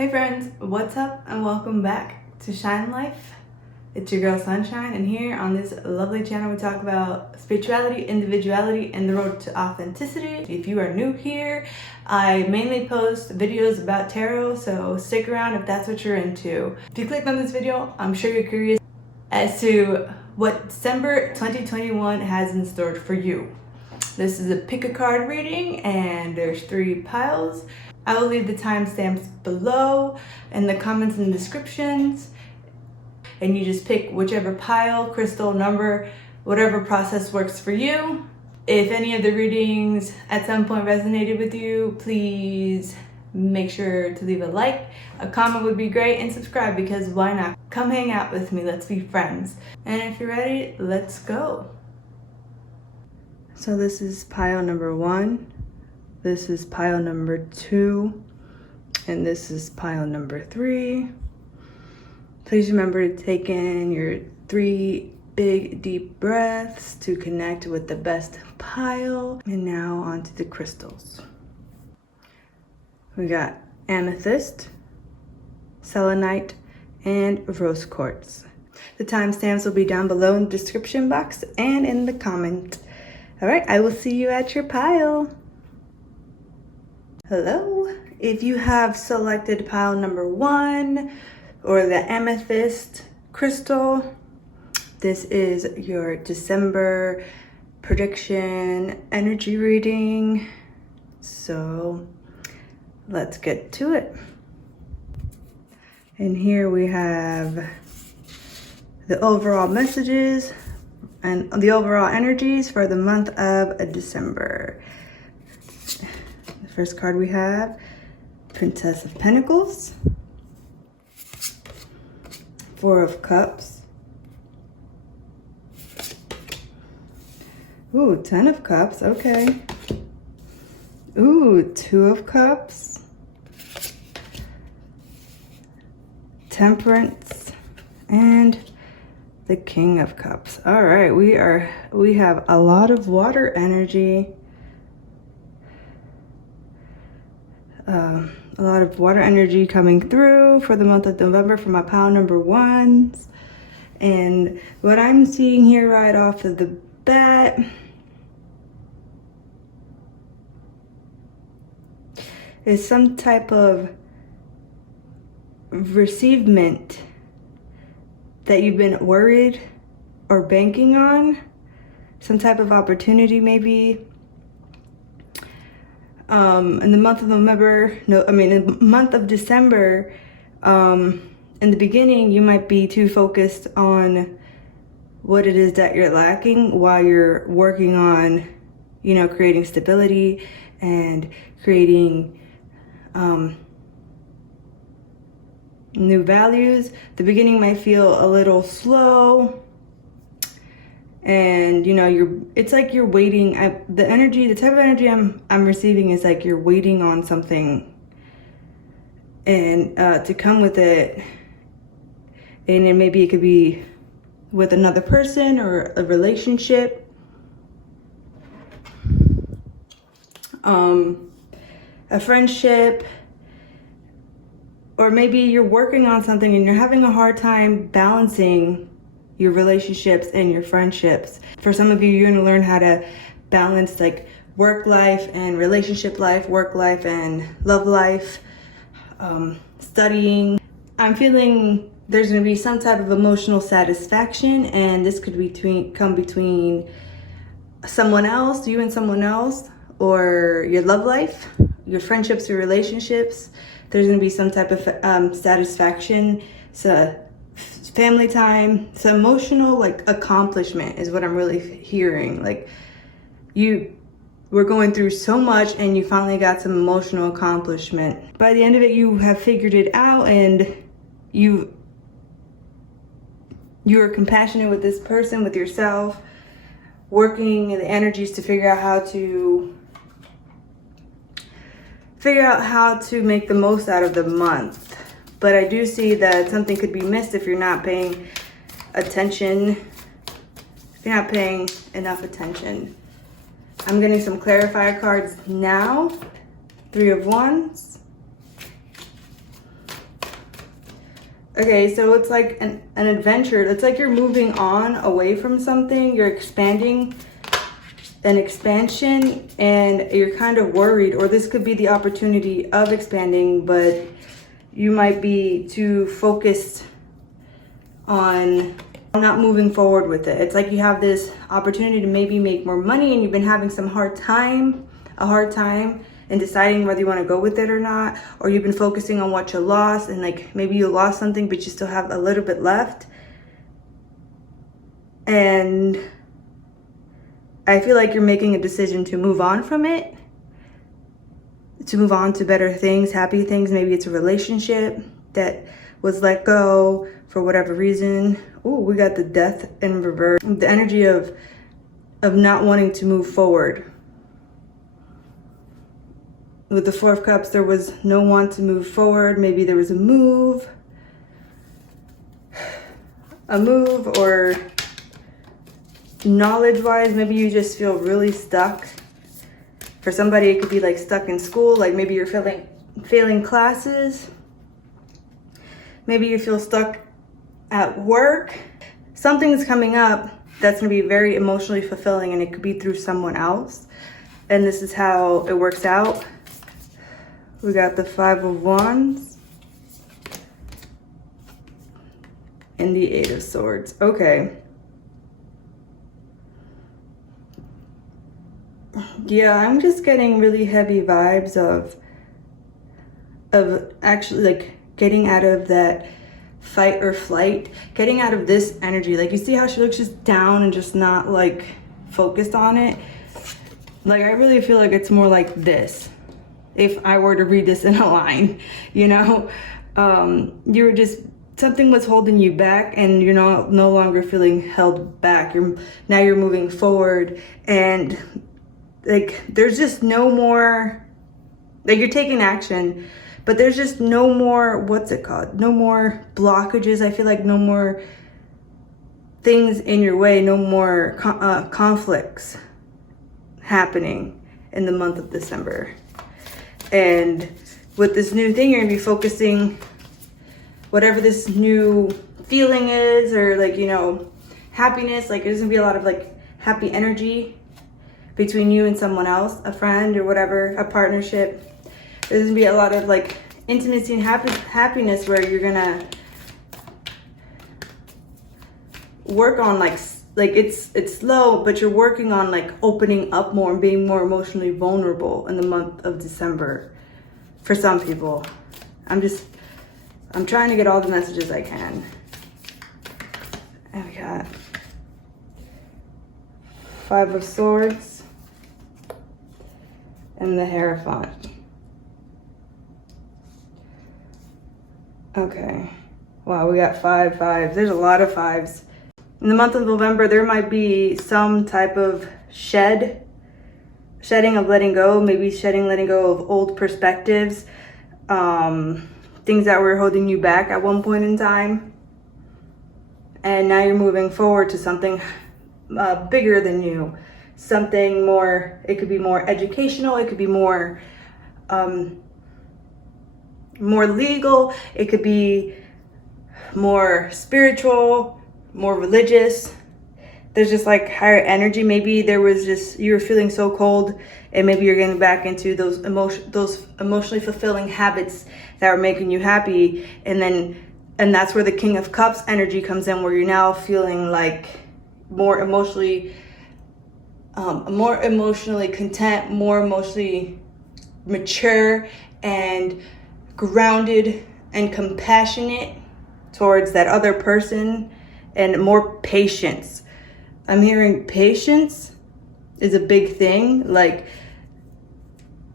Hey friends, what's up and welcome back to Shine Life. It's your girl Sunshine, and here on this lovely channel we talk about spirituality, individuality, and the road to authenticity. If you are new here, I mainly post videos about tarot, so stick around if that's what you're into. If you clicked on this video, I'm sure you're curious as to what December 2021 has in store for you. This is a pick a card reading and there's 3 piles. I will leave the timestamps below in the comments and descriptions, and you just pick whichever pile, crystal, number, whatever process works for you. If any of the readings at some point resonated with you, please make sure to leave a like. A comment would be great, and subscribe, because why not? Come hang out with me, let's be friends. And if you're ready, let's go. So this is pile number 1. This is pile number 2, and this is pile number 3. Please remember to take in your 3 big deep breaths to connect with the best pile. And now onto the crystals. We got amethyst, selenite, and rose quartz. The timestamps will be down below in the description box and in the comment. All right, I will see you at your pile. Hello, if you have selected pile number 1 or the amethyst crystal, this is your December prediction energy reading. So let's get to it. And here we have the overall messages and the overall energies for the month of December. First card we have, Princess of Pentacles, 4 of Cups, ooh, 10 of Cups, okay, ooh, 2 of Cups, Temperance, and the King of Cups. All right, we have a lot of water energy. A lot of water energy coming through for the month of November for my pile number 1s. And what I'm seeing here right off of the bat is some type of receivement that you've been worried or banking on. Some type of opportunity maybe. In the month of November, in the month of December, in the beginning, you might be too focused on what it is that you're lacking while you're working on, creating stability and creating new values. The beginning might feel a little slow. And it's like you're waiting. The type of energy I'm receiving is like you're waiting on something and to come with it. And then maybe it could be with another person or a relationship. A friendship. Or maybe you're working on something and you're having a hard time balancing your relationships and your friendships. For some of you, you're gonna learn how to balance like work life and relationship life, work life and love life, studying. I'm feeling there's gonna be some type of emotional satisfaction, and this could come between someone else, you and someone else, or your love life, your friendships, your relationships. There's gonna be some type of satisfaction. So family time, some emotional like accomplishment is what I'm really hearing. Like you were going through so much and you finally got some emotional accomplishment. By the end of it, you have figured it out, and you are compassionate with this person, with yourself, working the energies to figure out how to make the most out of the month. But I do see that something could be missed if you're not paying attention, if you're not paying enough attention. I'm getting some clarifier cards now. 3 of Wands, Okay, so it's like an adventure. It's like you're moving on away from something. You're expanding an expansion and you're kind of worried, or this could be the opportunity of expanding, but you might be too focused on not moving forward with it. It's like you have this opportunity to maybe make more money and you've been having a hard time in deciding whether you want to go with it or not, or you've been focusing on what you lost and like maybe you lost something but you still have a little bit left. And I feel like you're making a decision to move on from it, to move on to better things, happy things. Maybe it's a relationship that was let go for whatever reason. Ooh, we got the death in reverse. The energy of not wanting to move forward. With the Four of Cups, there was no want to move forward. Maybe there was a move or knowledge-wise, maybe you just feel really stuck. For somebody, it could be like stuck in school, like maybe you're failing classes. Maybe you feel stuck at work. Something's coming up that's gonna be very emotionally fulfilling, and it could be through someone else. And this is how it works out. We got the Five of Wands and the Eight of Swords. Okay. Yeah, I'm just getting really heavy vibes of actually like getting out of that fight or flight, getting out of this energy. Like you see how she looks just down and just not like focused on it. Like I really feel like it's more like this. If I were to read this in a line, you know, you were just, something was holding you back and you're no longer feeling held back. Now you're moving forward, and like there's just no more, like you're taking action, but there's just no more, what's it called? No more blockages. I feel like no more things in your way, no more conflicts happening in the month of December. And with this new thing, you're gonna be focusing, whatever this new feeling is, or like, you know, happiness, like there's gonna be a lot of like happy energy between you and someone else, a friend or whatever, a partnership. There's gonna be a lot of like intimacy and happiness where you're gonna work on like it's slow, but you're working on like opening up more and being more emotionally vulnerable in the month of December for some people. I'm trying to get all the messages I can. And we got Five of Swords and the Hierophant. Okay. Wow, we got 5 5s. There's a lot of 5s. In the month of November, there might be some type of shedding of letting go, maybe letting go of old perspectives, things that were holding you back at one point in time. And now you're moving forward to something bigger than you, something more, it could be more educational, it could be more legal, it could be more spiritual, more religious. There's just like higher energy. Maybe there was just, you were feeling so cold, and maybe you're getting back into those emotionally fulfilling habits that were making you happy. And that's where the King of Cups energy comes in, where you're now feeling like more emotionally content, more emotionally mature and grounded and compassionate towards that other person, and more patience. I'm hearing patience is a big thing. Like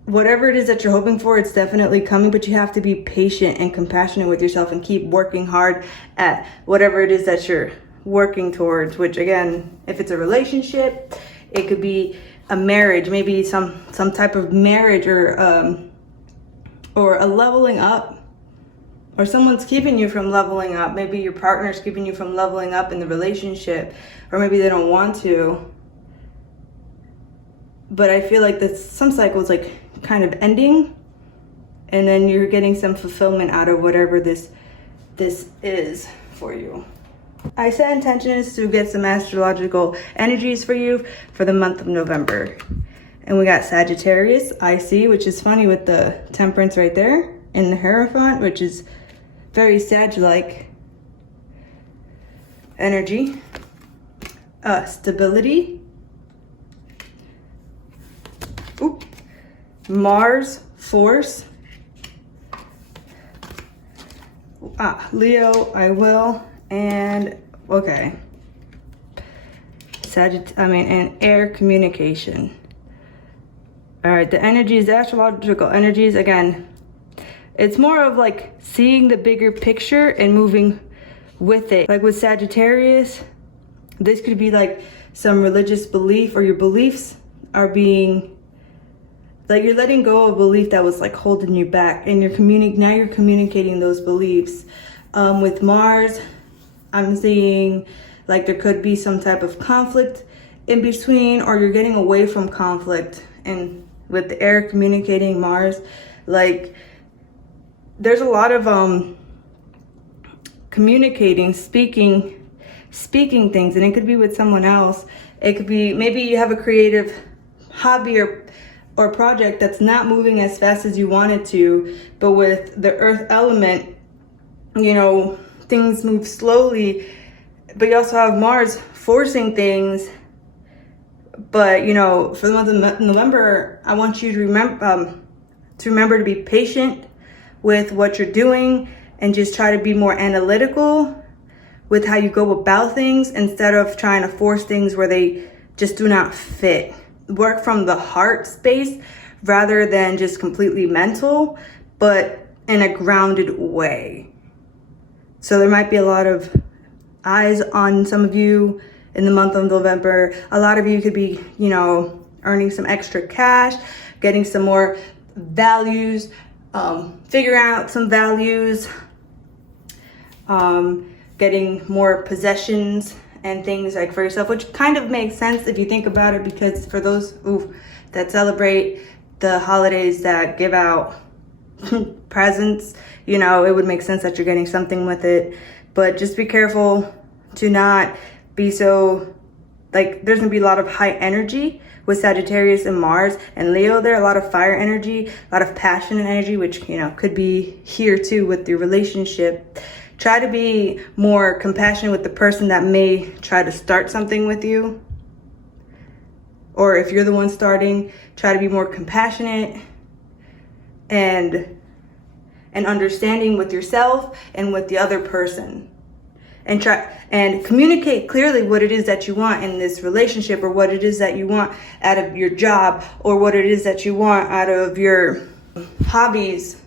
whatever it is that you're hoping for, it's definitely coming, but you have to be patient and compassionate with yourself and keep working hard at whatever it is that you're working towards, which again, if it's a relationship, it could be a marriage, maybe some type of marriage, or a leveling up, or someone's keeping you from leveling up. Maybe your partner's keeping you from leveling up in the relationship, or maybe they don't want to. But I feel like that some cycles like kind of ending, and then you're getting some fulfillment out of whatever this this is for you. I set intentions to get some astrological energies for you for the month of November. And we got Sagittarius, I see, which is funny with the Temperance right there, and the Hierophant, which is very Sag-like energy. Stability. Oop. Mars, Force. Leo, I will. And okay. And air, communication. All right, the energies, the astrological energies, again, it's more of like seeing the bigger picture and moving with it. Like with Sagittarius, this could be like some religious belief, or your beliefs are being, like you're letting go of a belief that was like holding you back, and now you're communicating those beliefs. With Mars, I'm seeing like there could be some type of conflict in between, or you're getting away from conflict. And with the air, communicating, Mars, like there's a lot of communicating, speaking things, and it could be with someone else. It could be maybe you have a creative hobby or project that's not moving as fast as you want it to, but with the earth element, you know, things move slowly. But you also have Mars forcing things. But you know, for the month of November, I want you to remember to be patient with what you're doing, and just try to be more analytical with how you go about things, instead of trying to force things where they just do not fit. Work from the heart space rather than just completely mental, but in a grounded way. So there might be a lot of eyes on some of you in the month of November. A lot of you could be, you know, earning some extra cash, getting some more values, figuring out some values, getting more possessions and things like for yourself, which kind of makes sense if you think about it, because for those that celebrate the holidays, that give out presents, you know, it would make sense that you're getting something with it. But just be careful to not be so, like, there's gonna be a lot of high energy with Sagittarius and Mars and Leo there, a lot of fire energy, a lot of passion and energy, which, you know, could be here too with your relationship. Try to be more compassionate with the person that may try to start something with you. Or if you're the one starting, try to be more compassionate and understanding with yourself and with the other person. And try and communicate clearly what it is that you want in this relationship, or what it is that you want out of your job, or what it is that you want out of your hobbies,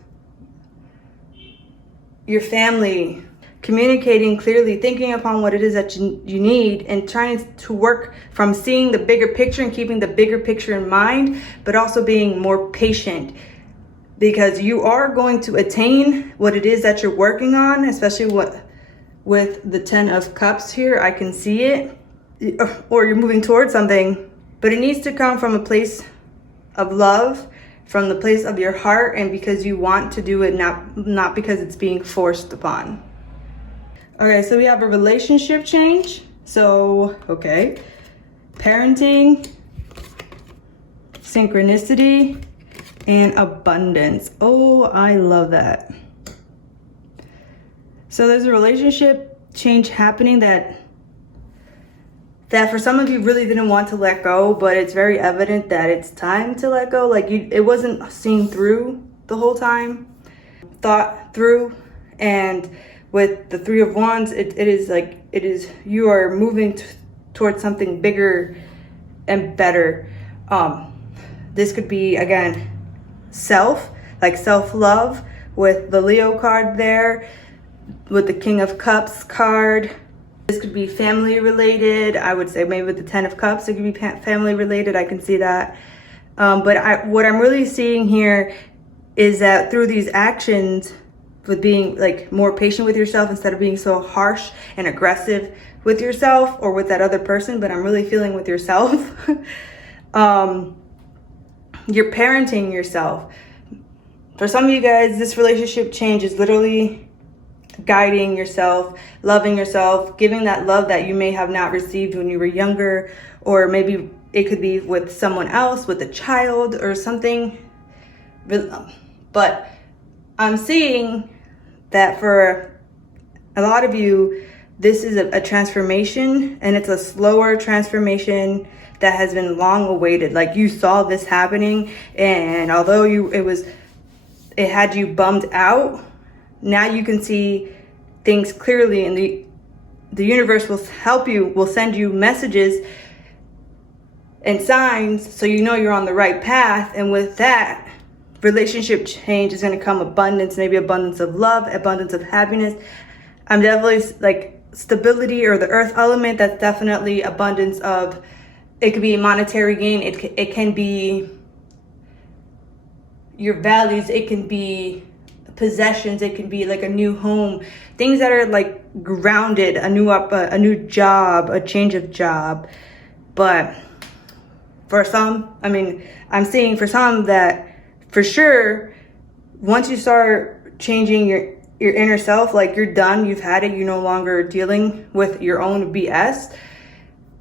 your family. Communicating clearly, thinking upon what it is that you need, and trying to work from seeing the bigger picture and keeping the bigger picture in mind, but also being more patient, because you are going to attain what it is that you're working on, especially with the 10 of Cups here. I can see it, or you're moving towards something, but it needs to come from a place of love, from the place of your heart, and because you want to do it, not because it's being forced upon. Okay, so we have a relationship change. So, okay, parenting, synchronicity, and abundance. Oh, I love that. So there's a relationship change happening that for some of you really didn't want to let go, but it's very evident that it's time to let go. Like it wasn't seen through the whole time, thought through. And with the 3 of Wands, it is you are moving towards something bigger and better. This could be, again, self-love with the Leo card there, with the King of Cups card. This could be family related. I would say maybe with the 10 of Cups, it could be family related. I can see that. But what I'm really seeing here is that through these actions, with being like more patient with yourself instead of being so harsh and aggressive with yourself or with that other person, but I'm really feeling with yourself. You're parenting yourself. For some of you guys, this relationship change is literally guiding yourself, loving yourself, giving that love that you may have not received when you were younger, or maybe it could be with someone else, with a child or something. But I'm seeing that for a lot of you, this is a transformation, and it's a slower transformation that has been long awaited. Like, you saw this happening, and although it had you bummed out, now you can see things clearly, and the universe will help you, will send you messages and signs so you know you're on the right path. And with that, relationship change is going to come abundance, maybe abundance of love, abundance of happiness. I'm definitely like stability, or the earth element. That's definitely abundance of, it could be monetary gain, it can be your values, it can be possessions, it can be like a new home, things that are like grounded, a new job, a change of job. But for some, I mean, I'm seeing for some that for sure, once you start changing your inner self, like you're done, you've had it, you're no longer dealing with your own BS,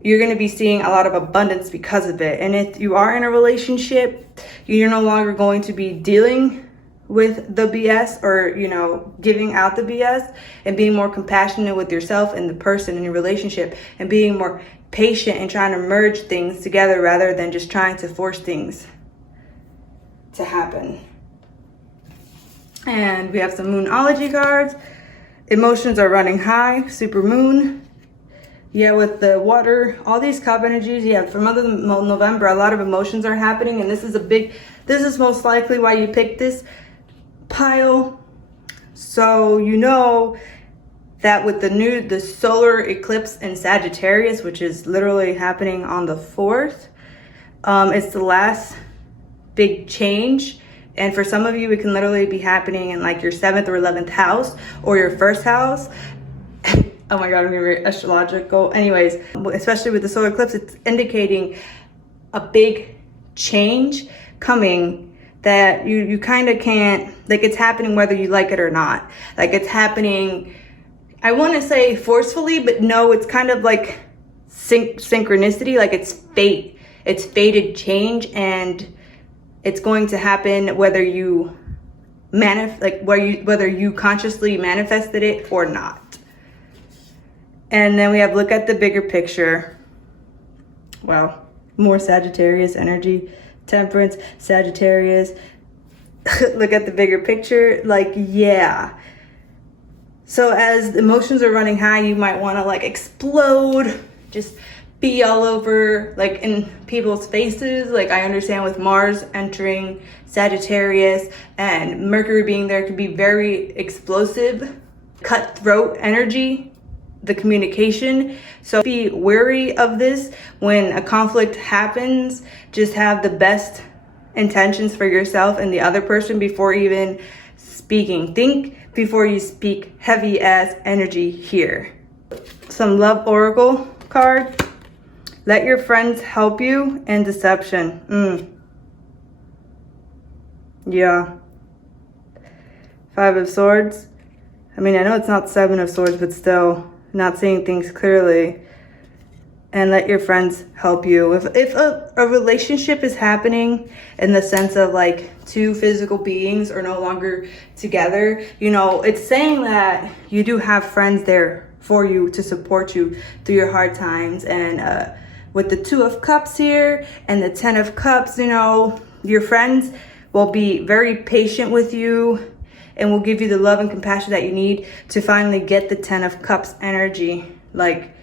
you're going to be seeing a lot of abundance because of it. And if you are in a relationship, you're no longer going to be dealing with the BS, or, you know, giving out the BS, and being more compassionate with yourself and the person in your relationship, and being more patient and trying to merge things together rather than just trying to force things to happen. And we have some Moonology cards. Emotions are running high, super moon. Yeah, with the water, all these cup energies, yeah, for month of November, a lot of emotions are happening. And this is most likely why you picked this pile. So you know that with the solar eclipse in Sagittarius, which is literally happening on the 4th, it's the last big change. And for some of you, it can literally be happening in like your 7th or 11th house, or your 1st house. Oh my God, I'm very astrological. Anyways, especially with the solar eclipse, it's indicating a big change coming that you kind of can't, like, it's happening whether you like it or not. Like, it's happening, I want to say forcefully, but no, it's kind of like synchronicity, like it's fate. It's fated change, and it's going to happen whether you whether you consciously manifested it or not. And then we have look at the bigger picture. Well, more Sagittarius energy, Temperance, Sagittarius. Look at the bigger picture. Like, yeah. So as emotions are running high, you might want to like explode, just be all over, like in people's faces. Like, I understand with Mars entering Sagittarius and Mercury being there, could be very explosive, cutthroat energy, the communication. So be wary of this. When a conflict happens, just have the best intentions for yourself and the other person before even speaking. Think before you speak. Heavy ass energy here. Some love oracle card. Let your friends help you, and deception. Yeah. 5 of Swords. I mean, I know it's not 7 of Swords, but still not seeing things clearly. And let your friends help you. If a relationship is happening in the sense of like 2 physical beings are no longer together, you know, it's saying that you do have friends there for you to support you through your hard times. And with the 2 of Cups here and the 10 of Cups, you know, your friends will be very patient with you and will give you the love and compassion that you need to finally get the 10 of Cups energy. Like,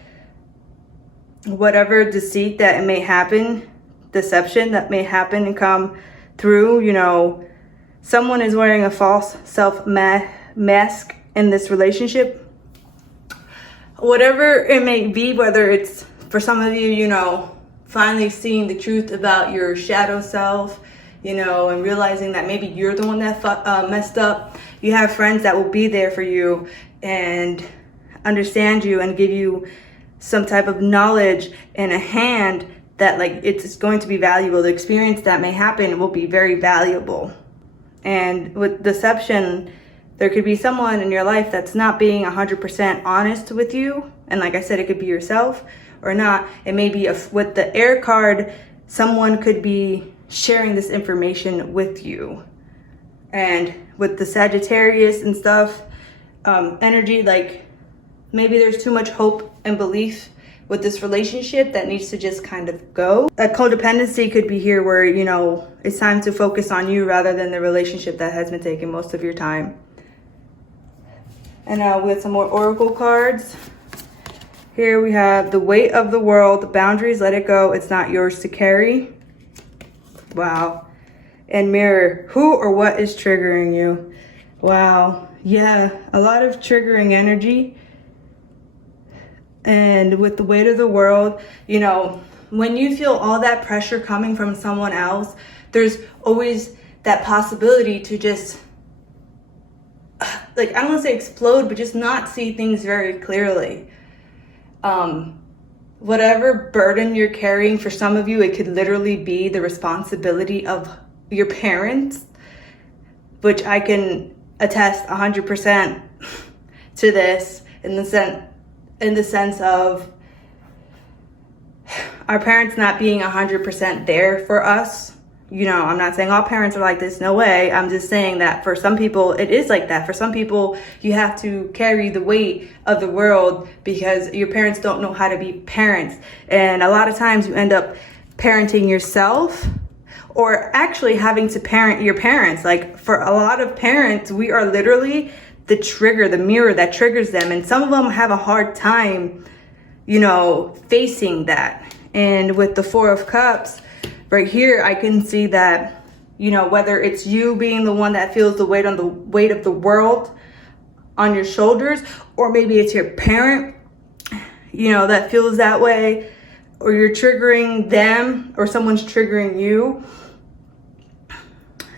whatever deceit that it may happen, deception that may happen and come through, you know, someone is wearing a false self mask in this relationship. Whatever it may be, whether it's for some of you, you know, finally seeing the truth about your shadow self, you know, and realizing that maybe you're the one that messed up. You have friends that will be there for you and understand you and give you some type of knowledge and a hand that, like, it's going to be valuable. The experience that may happen will be very valuable. And with deception, There could be someone in your life that's not being 100% honest with you. And like I said, it could be yourself or not. It may be with the air card, someone could be sharing this information with you. And with the Sagittarius and stuff, energy, like maybe there's too much hope and belief with this relationship that needs to just kind of go. That codependency could be here where, you know, it's time to focus on you rather than the relationship that has been taking most of your time. And now with some more oracle cards. Here we have the weight of the world, boundaries, let it go. It's not yours to carry. Wow. And mirror, who or what is triggering you? Wow. Yeah, a lot of triggering energy. And with the weight of the world, you know, when you feel all that pressure coming from someone else, there's always that possibility to just, like, I don't want to say explode, but just not see things very clearly. Whatever burden you're carrying, for some of you, it could literally be the responsibility of your parents, which I can attest 100% to this in the sense of our parents not being 100% there for us. You know, I'm not saying all parents are like this, no way. I'm just saying that for some people, it is like that. For some people, you have to carry the weight of the world because your parents don't know how to be parents. And a lot of times you end up parenting yourself or actually having to parent your parents. Like for a lot of parents, we are literally the trigger, the mirror that triggers them. And some of them have a hard time, you know, facing that. And with the Four of Cups, right here, I can see that, you know, whether it's you being the one that feels the weight of the world on your shoulders, or maybe it's your parent, you know, that feels that way, or you're triggering them or someone's triggering you.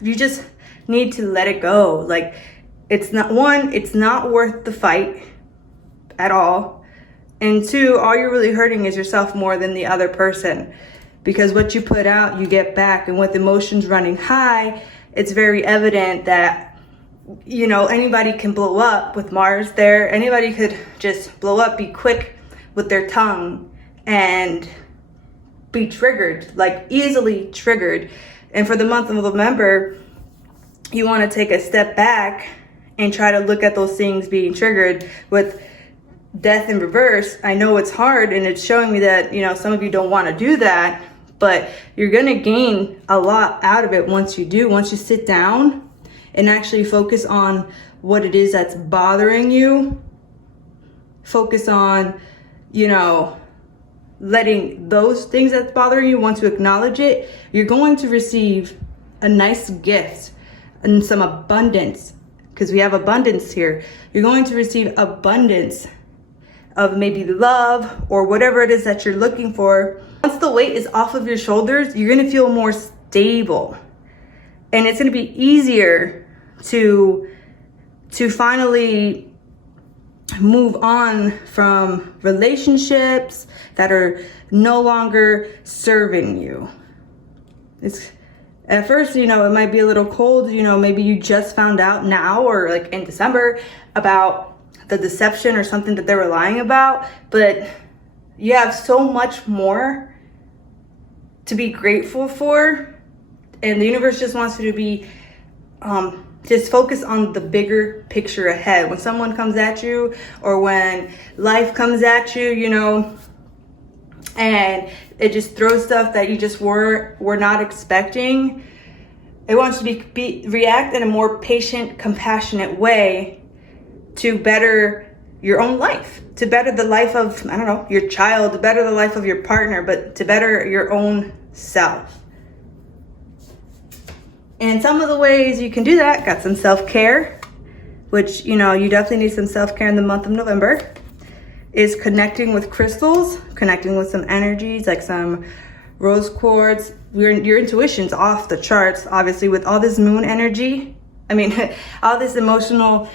You just need to let it go. Like, it's not worth the fight at all. And two, all you're really hurting is yourself more than the other person. Because what you put out, you get back. And with emotions running high, it's very evident that, you know, anybody can blow up with Mars there. Anybody could just blow up, be quick with their tongue and be triggered, like easily triggered. And for the month of November, you want to take a step back and try to look at those things being triggered. With Death in reverse, I know it's hard and it's showing me that, you know, some of you don't want to do that. But you're going to gain a lot out of it once you do. Once you sit down and actually focus on what it is that's bothering you. Focus on, you know, letting those things that's bothering you, once you acknowledge it, you're going to receive a nice gift and some abundance. Because we have abundance here. You're going to receive abundance of maybe love or whatever it is that you're looking for. Once the weight is off of your shoulders, you're going to feel more stable. And it's going to be easier to finally move on from relationships that are no longer serving you. It's at first, you know, it might be a little cold, you know, maybe you just found out now or like in December about the deception or something that they were lying about, but you have so much more to be grateful for, and the universe just wants you to be just focus on the bigger picture ahead. When someone comes at you or when life comes at you, you know, and it just throws stuff that you just were not expecting, it wants you to react in a more patient, compassionate way to better your own life, to better the life of, I don't know, your child, to better the life of your partner, but to better your own self. And some of the ways you can do that, got some self-care, which, you know, you definitely need some self-care in the month of November, is connecting with crystals, connecting with some energies, like some rose quartz. Your intuition's off the charts, obviously, with all this moon energy. I mean, all this emotional,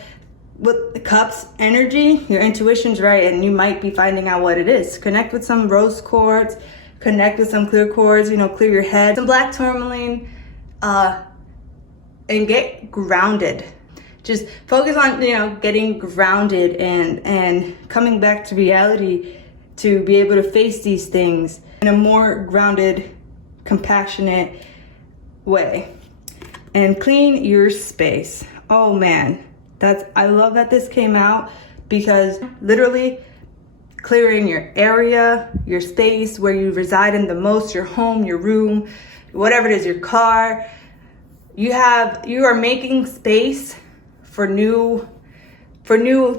with the cups energy, your intuition's right, and you might be finding out what it is. Connect with some rose quartz, connect with some clear quartz, you know, clear your head. Some black tourmaline, and get grounded. Just focus on, you know, getting grounded and coming back to reality to be able to face these things in a more grounded, compassionate way. And clean your space. Oh man, I love that this came out, because literally clearing your area, your space where you reside in the most, your home, your room, whatever it is, your car. You are making space for new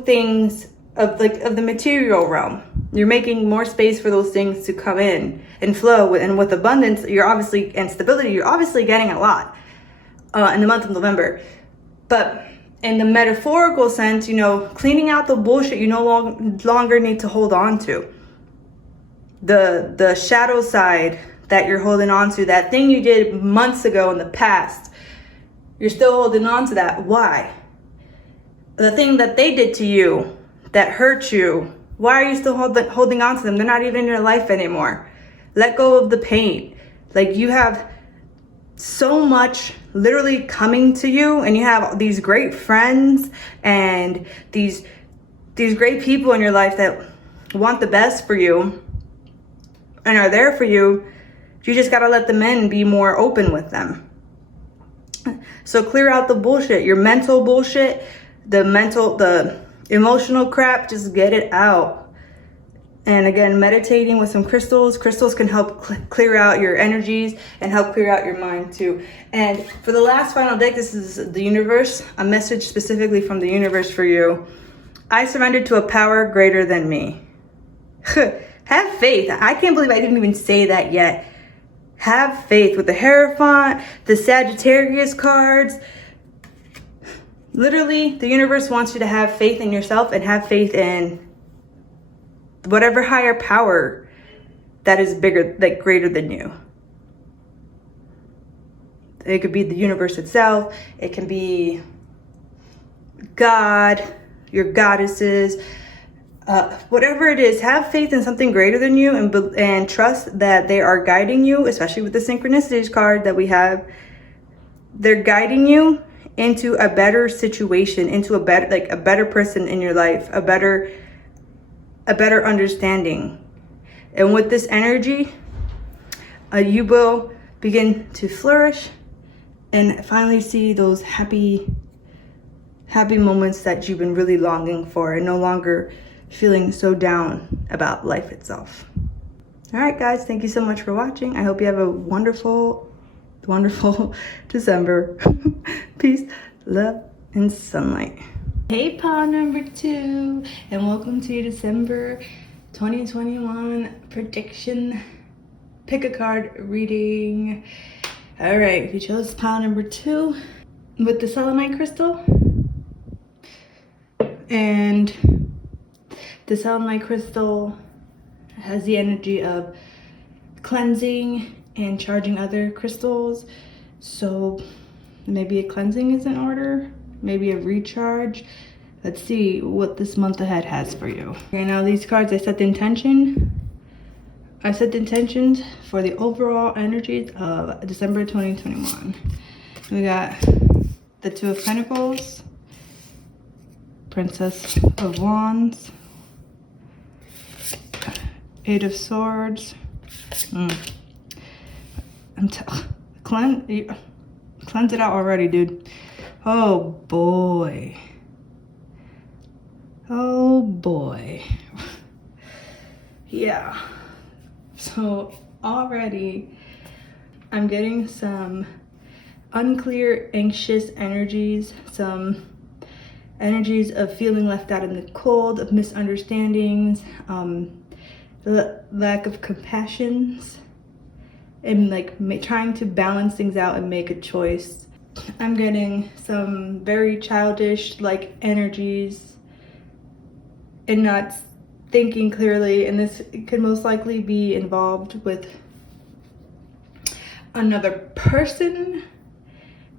things of the material realm. You're making more space for those things to come in and flow, and with abundance, and stability, you're obviously getting a lot in the month of November. But in the metaphorical sense, you know, cleaning out the bullshit you no longer need to hold on to. The shadow side that you're holding on to, that thing you did months ago in the past, you're still holding on to that. Why? The thing that they did to you that hurt you, why are you still holding on to them? They're not even in your life anymore. Let go of the pain. Like, you have so much literally coming to you, and you have these great friends and these great people in your life that want the best for you and are there for you. You just got to let them in and be more open with them. So clear out the bullshit, your mental bullshit, the emotional crap, just get it out. And again, meditating with some crystals. Crystals can help clear out your energies and help clear out your mind too. And for the last final deck, this is the universe, a message specifically from the universe for you. I surrendered to a power greater than me. Have faith. I can't believe I didn't even say that yet. Have faith. With the Hierophant, the Sagittarius cards. Literally, the universe wants you to have faith in yourself and have faith in whatever higher power that is bigger, like greater than you. It could be the universe itself. It can be God, your goddesses, whatever it is. Have faith in something greater than you, and trust that they are guiding you, especially with the synchronicities card that we have. They're guiding you into a better situation, into a better person in your life, a better understanding. And with this energy, you will begin to flourish and finally see those happy moments that you've been really longing for, and no longer feeling so down about life itself. All right, guys, thank you so much for watching. I hope you have a wonderful December. Peace, love, and sunlight. Hey, pile number 2, and welcome to your December 2021 prediction pick a card reading. All right, if you chose pile number 2 with the selenite crystal, and the selenite crystal has the energy of cleansing and charging other crystals. So maybe a cleansing is in order, maybe a recharge. Let's see what this month ahead has for you. Okay, now these cards, I set the intentions for the overall energies of December 2021. We got the Two of Pentacles, Princess of Wands, Eight of Swords. Cleanse it out already, dude. Oh boy. Oh boy. Yeah. So already I'm getting some unclear, anxious energies, some energies of feeling left out in the cold, of misunderstandings, the lack of compassions, and like trying to balance things out and make a choice. I'm getting some very childish like energies and not thinking clearly, and this could most likely be involved with another person.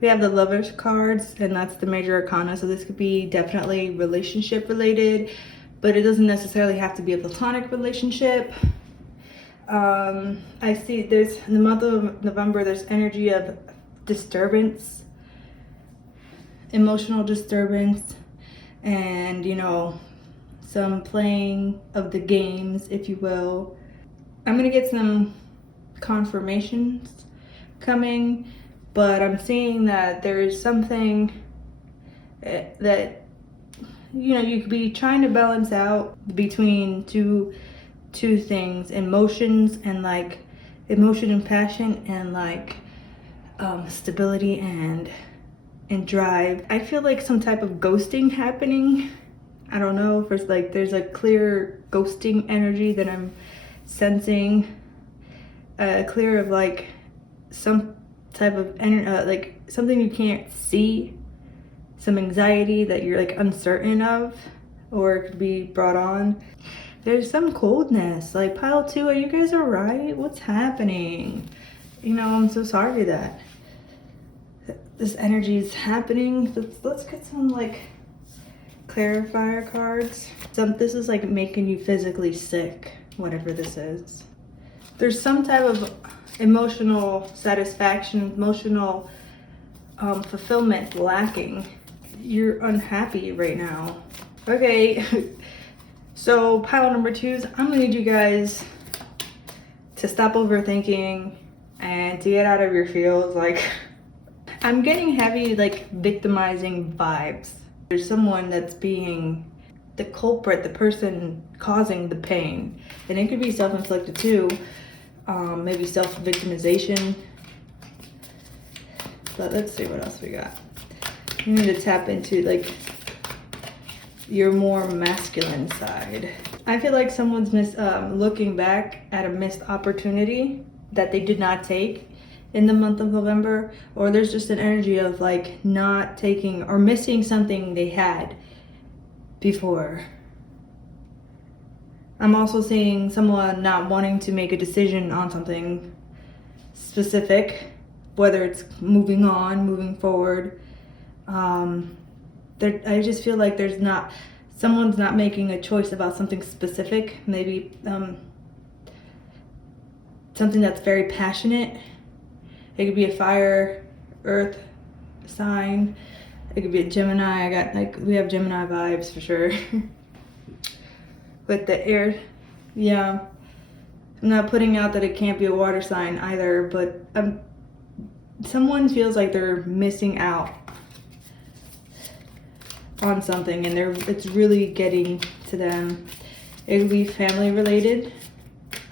We have the Lovers cards, and that's the major arcana, so this could be definitely relationship related, but it doesn't necessarily have to be a platonic relationship. I see there's, in the month of November, there's energy of disturbance emotional disturbance and, you know, some playing of the games, if you will. I'm gonna get some confirmations coming, but I'm seeing that there is something that, you know, you could be trying to balance out between two things, emotions and like emotion and passion, and like stability and drive. I feel like some type of ghosting happening. I don't know if it's like there's a clear ghosting energy that I'm sensing, clear of like some type of like something you can't see, some anxiety that you're like uncertain of, or it could be brought on. There's some coldness, like pile 2, are you guys all right? What's happening? You know, I'm so sorry that this energy is happening. Let's get some like clarifier cards. This is like making you physically sick, whatever this is. There's some type of emotional satisfaction, emotional fulfillment lacking. You're unhappy right now. Okay, so pile number 2s, I'm gonna need you guys to stop overthinking and to get out of your feels. Like, I'm getting heavy, like, victimizing vibes. There's someone that's being the culprit, the person causing the pain. And it could be self-inflicted too, maybe self-victimization. But let's see what else we got. You need to tap into like your more masculine side. I feel like someone's looking back at a missed opportunity that they did not take in the month of November, or there's just an energy of like not taking or missing something they had before. I'm also seeing someone not wanting to make a decision on something specific, whether it's moving on, moving forward. I just feel like someone's not making a choice about something specific, maybe something that's very passionate. It could be a fire, earth sign. It could be a Gemini. We have Gemini vibes for sure. With the air, yeah. I'm not putting out that it can't be a water sign either, but someone feels like they're missing out on something, and it's really getting to them. It could be family related.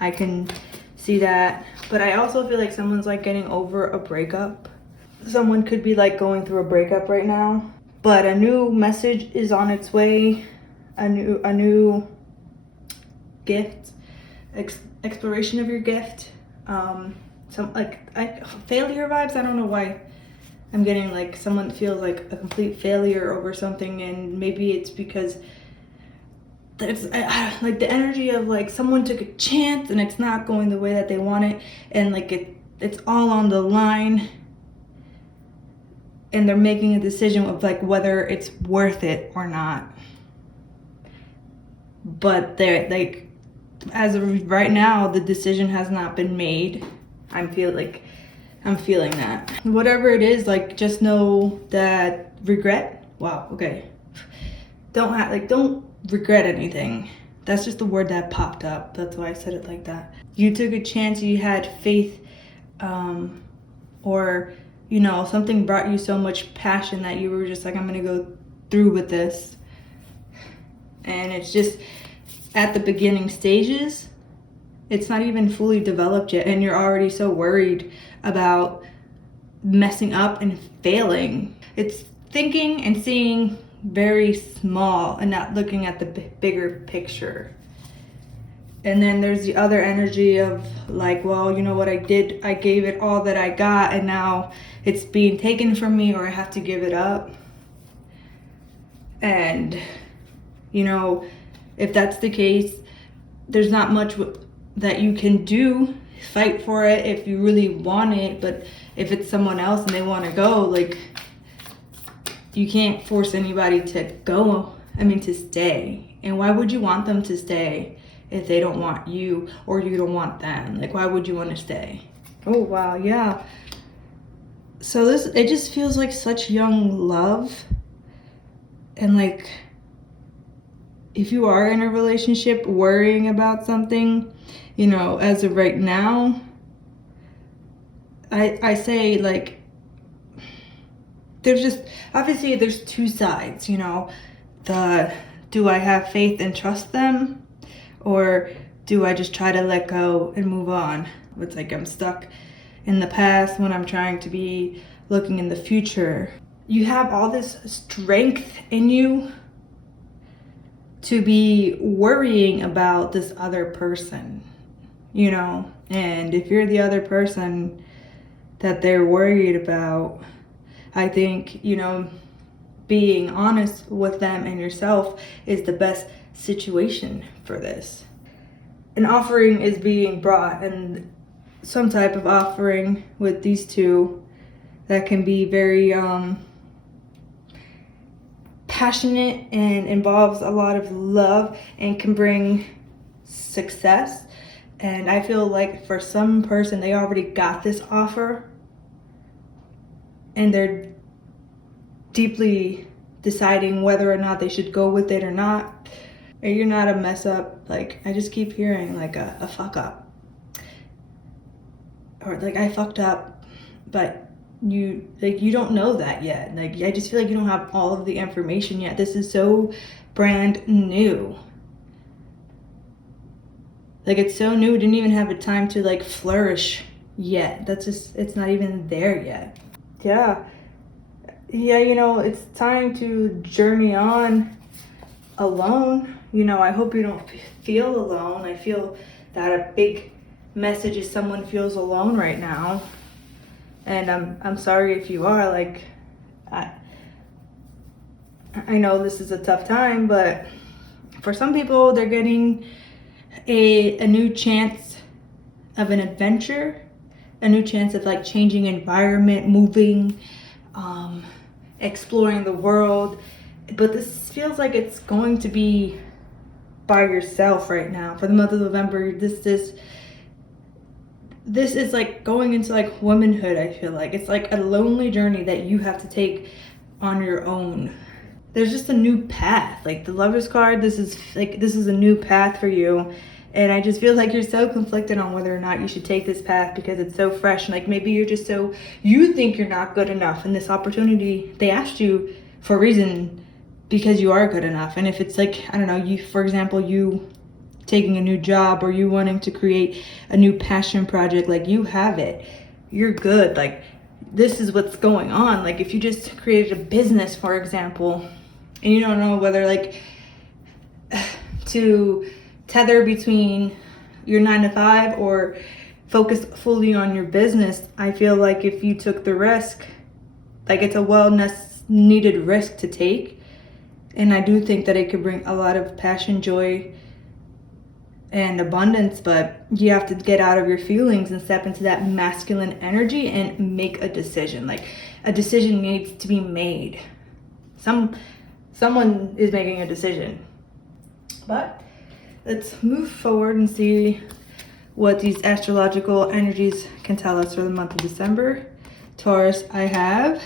I can see that. But I also feel like someone's like getting over a breakup. Someone could be like going through a breakup right now, but a new message is on its way. A new gift, exploration of your gift. Some failure vibes. I don't know why I'm getting like someone feels like a complete failure over something, and maybe it's because there's like the energy of like someone took a chance and it's not going the way that they want it, and like it's all on the line, and they're making a decision of like whether it's worth it or not. But they're like, as of right now, the decision has not been made. I'm feeling that. Whatever it is, like just know that regret. Wow, okay. Don't regret anything. That's just the word that popped up. That's why I said it like that. You took a chance, you had faith, or you know, something brought you so much passion that you were just like, I'm gonna go through with this. And it's just at the beginning stages. It's not even fully developed yet, and you're already so worried about messing up and failing. It's thinking and seeing very small and not looking at the bigger picture. And then there's the other energy of like, well, you know what I did? I gave it all that I got, and now it's being taken from me, or I have to give it up. And, you know, if that's the case, there's not much that you can do. Fight for it if you really want it, but if it's someone else and they want to go, like, you can't force anybody to go, to stay. And why would you want them to stay if they don't want you or you don't want them? Like, why would you want to stay? Oh, wow, yeah. So it just feels like such young love. And like, if you are in a relationship worrying about something, you know, as of right now, I say, like, there's just, obviously there's two sides, you know, do I have faith and trust them, or do I just try to let go and move on? It's like I'm stuck in the past when I'm trying to be looking in the future. You have all this strength in you to be worrying about this other person, you know, and if you're the other person that they're worried about, I think, you know, being honest with them and yourself is the best situation for this. An offering is being brought, and some type of offering with these two that can be very passionate and involves a lot of love and can bring success. And I feel like for some person, they already got this offer and they're deeply deciding whether or not they should go with it or not. Or you're not a mess up. Like, I just keep hearing like a fuck up. Or like, I fucked up, but you don't know that yet. Like, I just feel like you don't have all of the information yet. This is so brand new. Like, it's so new, didn't even have a time to like flourish yet. That's just, it's not even there yet. Yeah, you know, it's time to journey on alone. You know, I hope you don't feel alone. I feel that a big message is someone feels alone right now. And I'm sorry if you are. Like, I know this is a tough time, but for some people, they're getting a new chance of an adventure, a new chance of like changing environment, moving, exploring the world. But this feels like it's going to be by yourself right now for the month of November. This is like going into like womanhood. I feel like it's like a lonely journey that you have to take on your own. There's just a new path. Like the Lover's card, this is a new path for you. And I just feel like you're so conflicted on whether or not you should take this path because it's so fresh. And like maybe you're just you think you're not good enough. And this opportunity, they asked you for a reason because you are good enough. And if it's like, I don't know, for example, you taking a new job or you wanting to create a new passion project, like you have it. You're good. Like this is what's going on. Like if you just created a business, for example, and you don't know whether like to tether between your 9-to-5 or focus fully on your business, I feel like if you took the risk, like it's a needed risk to take. And I do think that it could bring a lot of passion, joy, and abundance, but you have to get out of your feelings and step into that masculine energy and make a decision. Like a decision needs to be made. Someone is making a decision. But let's move forward and see what these astrological energies can tell us for the month of December. Taurus, I have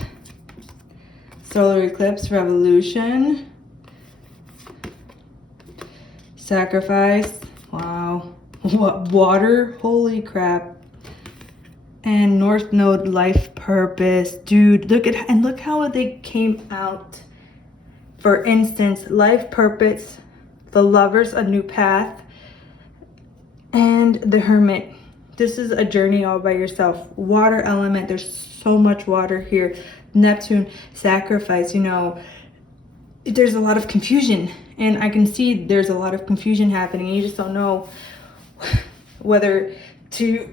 solar eclipse, revolution, sacrifice, wow, what, water, holy crap, and North Node, life purpose. Dude, look how they came out. For instance, life purpose, the Lovers, a new path, and the Hermit. This is a journey all by yourself. Water element, there's so much water here. Neptune, sacrifice, you know, there's a lot of confusion, and I can see there's a lot of confusion happening. You just don't know whether to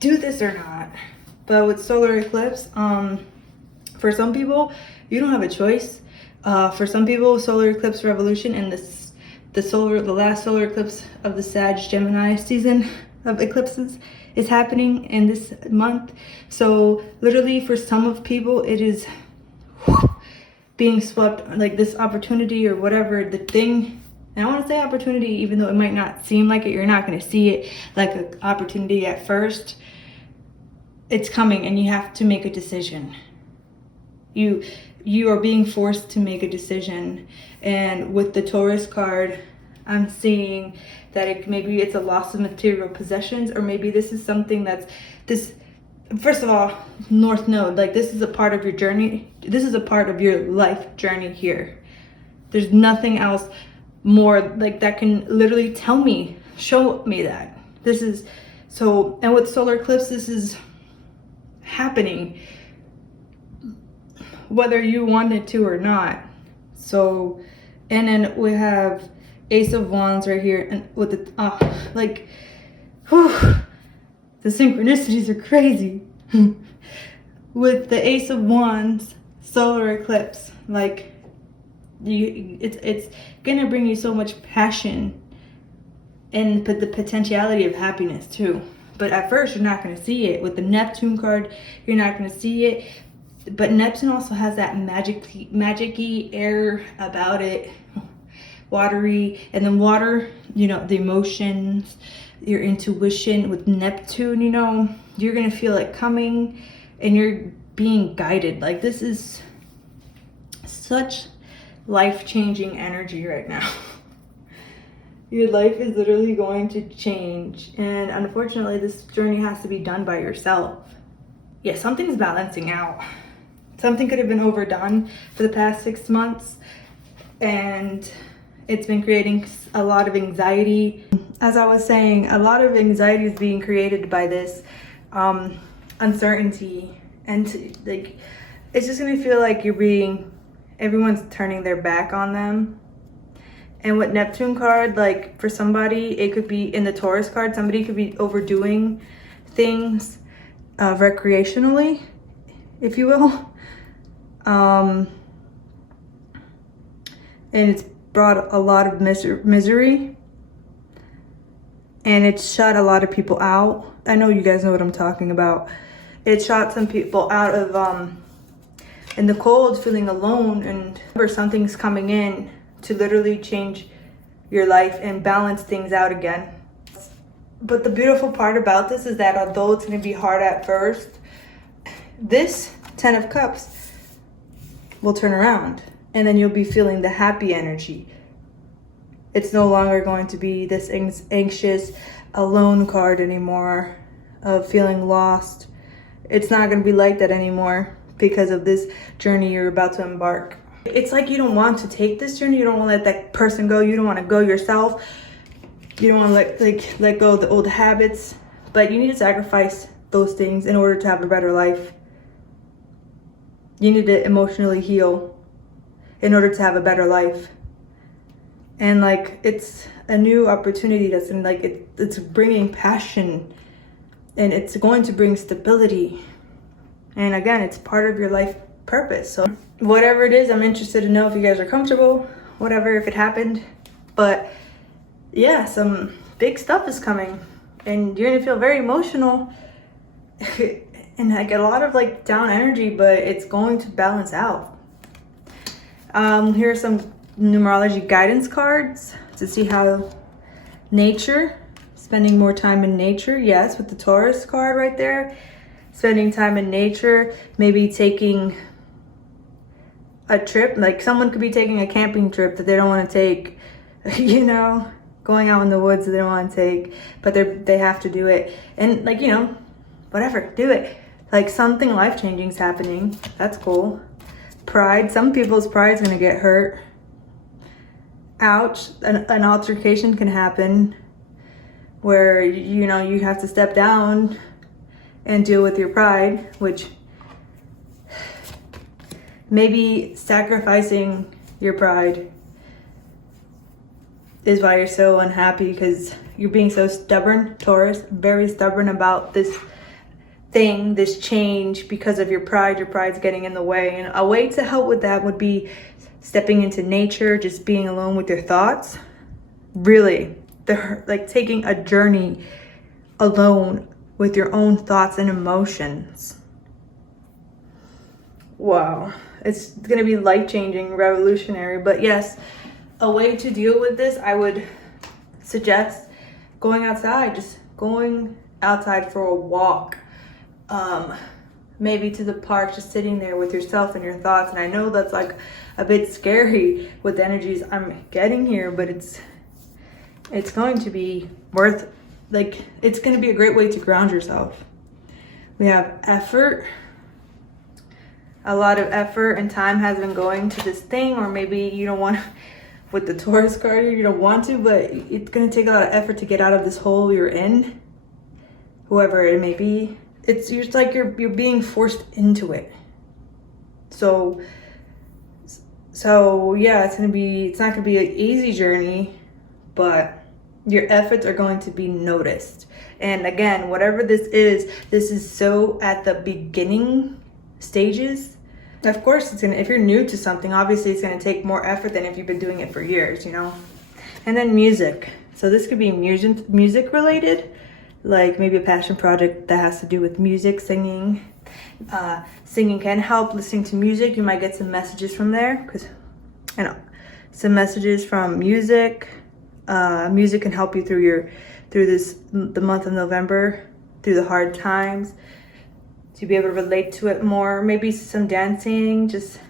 do this or not. But with solar eclipse, for some people, you don't have a choice. For some people, solar eclipse revolution and the last solar eclipse of the Sag-Gemini season of eclipses is happening in this month. So literally for some of people, it is being swept, like this opportunity or whatever the thing. And I want to say opportunity, even though it might not seem like it. You're not going to see it like an opportunity at first. it's coming and you have to make a decision. You are being forced to make a decision. And with the Taurus card, I'm seeing that maybe it's a loss of material possessions, or maybe this is something that's this. First of all, North Node, like this is a part of your journey. This is a part of your life journey here. There's nothing else more like that can literally show me that. This is so, and with solar eclipse, this is happening whether you want it to or not. So, and then we have Ace of Wands right here, and with the the synchronicities are crazy. With the Ace of Wands, solar eclipse, like it's gonna bring you so much passion and the potentiality of happiness too. But at first, you're not gonna see it. With the Neptune card, you're not gonna see it. But Neptune also has that magic-y air about it, watery, and then water, you know, the emotions, your intuition. With Neptune, you know, you're gonna feel it coming and you're being guided. Like this is such life-changing energy right now. Your life is literally going to change, and unfortunately this journey has to be done by yourself. Yeah, something's balancing out. Something could have been overdone for the past 6 months, and it's been creating a lot of anxiety. As I was saying, a lot of anxiety is being created by this uncertainty, and like it's just gonna feel like everyone's turning their back on them. And with Neptune card, like for somebody, it could be in the Taurus card, somebody could be overdoing things recreationally, if you will. And it's brought a lot of misery, and it's shut a lot of people out. I know you guys know what I'm talking about. It shot some people out of in the cold, feeling alone, and something's coming in to literally change your life and balance things out again. But the beautiful part about this is that although it's going to be hard at first, this 10 of Cups will turn around, and then you'll be feeling the happy energy. It's no longer going to be this anxious, alone card anymore of feeling lost. It's not going to be like that anymore because of this journey you're about to embark. It's like you don't want to take this journey. You don't want to let that person go. You don't want to go yourself. You don't want to let go of the old habits, but you need to sacrifice those things in order to have a better life. You need to emotionally heal in order to have a better life. And like, it's a new opportunity that's in it's bringing passion, and it's going to bring stability. And again, it's part of your life purpose. So whatever it is, I'm interested to know if you guys are comfortable, whatever, if it happened. But yeah, some big stuff is coming, and you're gonna feel very emotional and I get a lot of like down energy, but it's going to balance out. Here are some numerology guidance cards to see how nature, spending more time in nature. Yes, with the Taurus card right there, spending time in nature, maybe taking a trip. Like someone could be taking a camping trip that they don't want to take, you know, going out in the woods that they don't want to take, but they have to do it. And like, you know, whatever, do it. Like something life-changing is happening. That's cool. Pride, some people's pride is going to get hurt. Ouch, an altercation can happen where, you know, you have to step down and deal with your pride, which maybe sacrificing your pride is why you're so unhappy, because you're being so stubborn, Taurus, very stubborn about this thing, this change, because of your pride. Your pride's getting in the way. And a way to help with that would be stepping into nature, just being alone with your thoughts. Really, like taking a journey alone with your own thoughts and emotions. Wow, it's gonna be life-changing, revolutionary. But yes, a way to deal with this, I would suggest going outside, just going outside for a walk. maybe to the park, just sitting there with yourself and your thoughts. And I know that's like a bit scary with the energies I'm getting here, but it's going to be worth, like, it's going to be a great way to ground yourself. We have effort. A lot of effort and time has been going to this thing, or maybe you don't want to, with the Taurus card here, you don't want to, but it's going to take a lot of effort to get out of this hole you're in, whoever it may be. It's just like you're being forced into it. So yeah, it's not gonna be an easy journey, but your efforts are going to be noticed. And again, whatever this is so at the beginning stages. Of course, if you're new to something, obviously it's gonna take more effort than if you've been doing it for years, you know? And then music. So this could be music related, like maybe a passion project that has to do with music, singing. Singing can help. Listening to music, you might get some messages from there, because I know some messages from music. Music can help you through the month of November, through the hard times, to be able to relate to it more. Maybe some dancing, just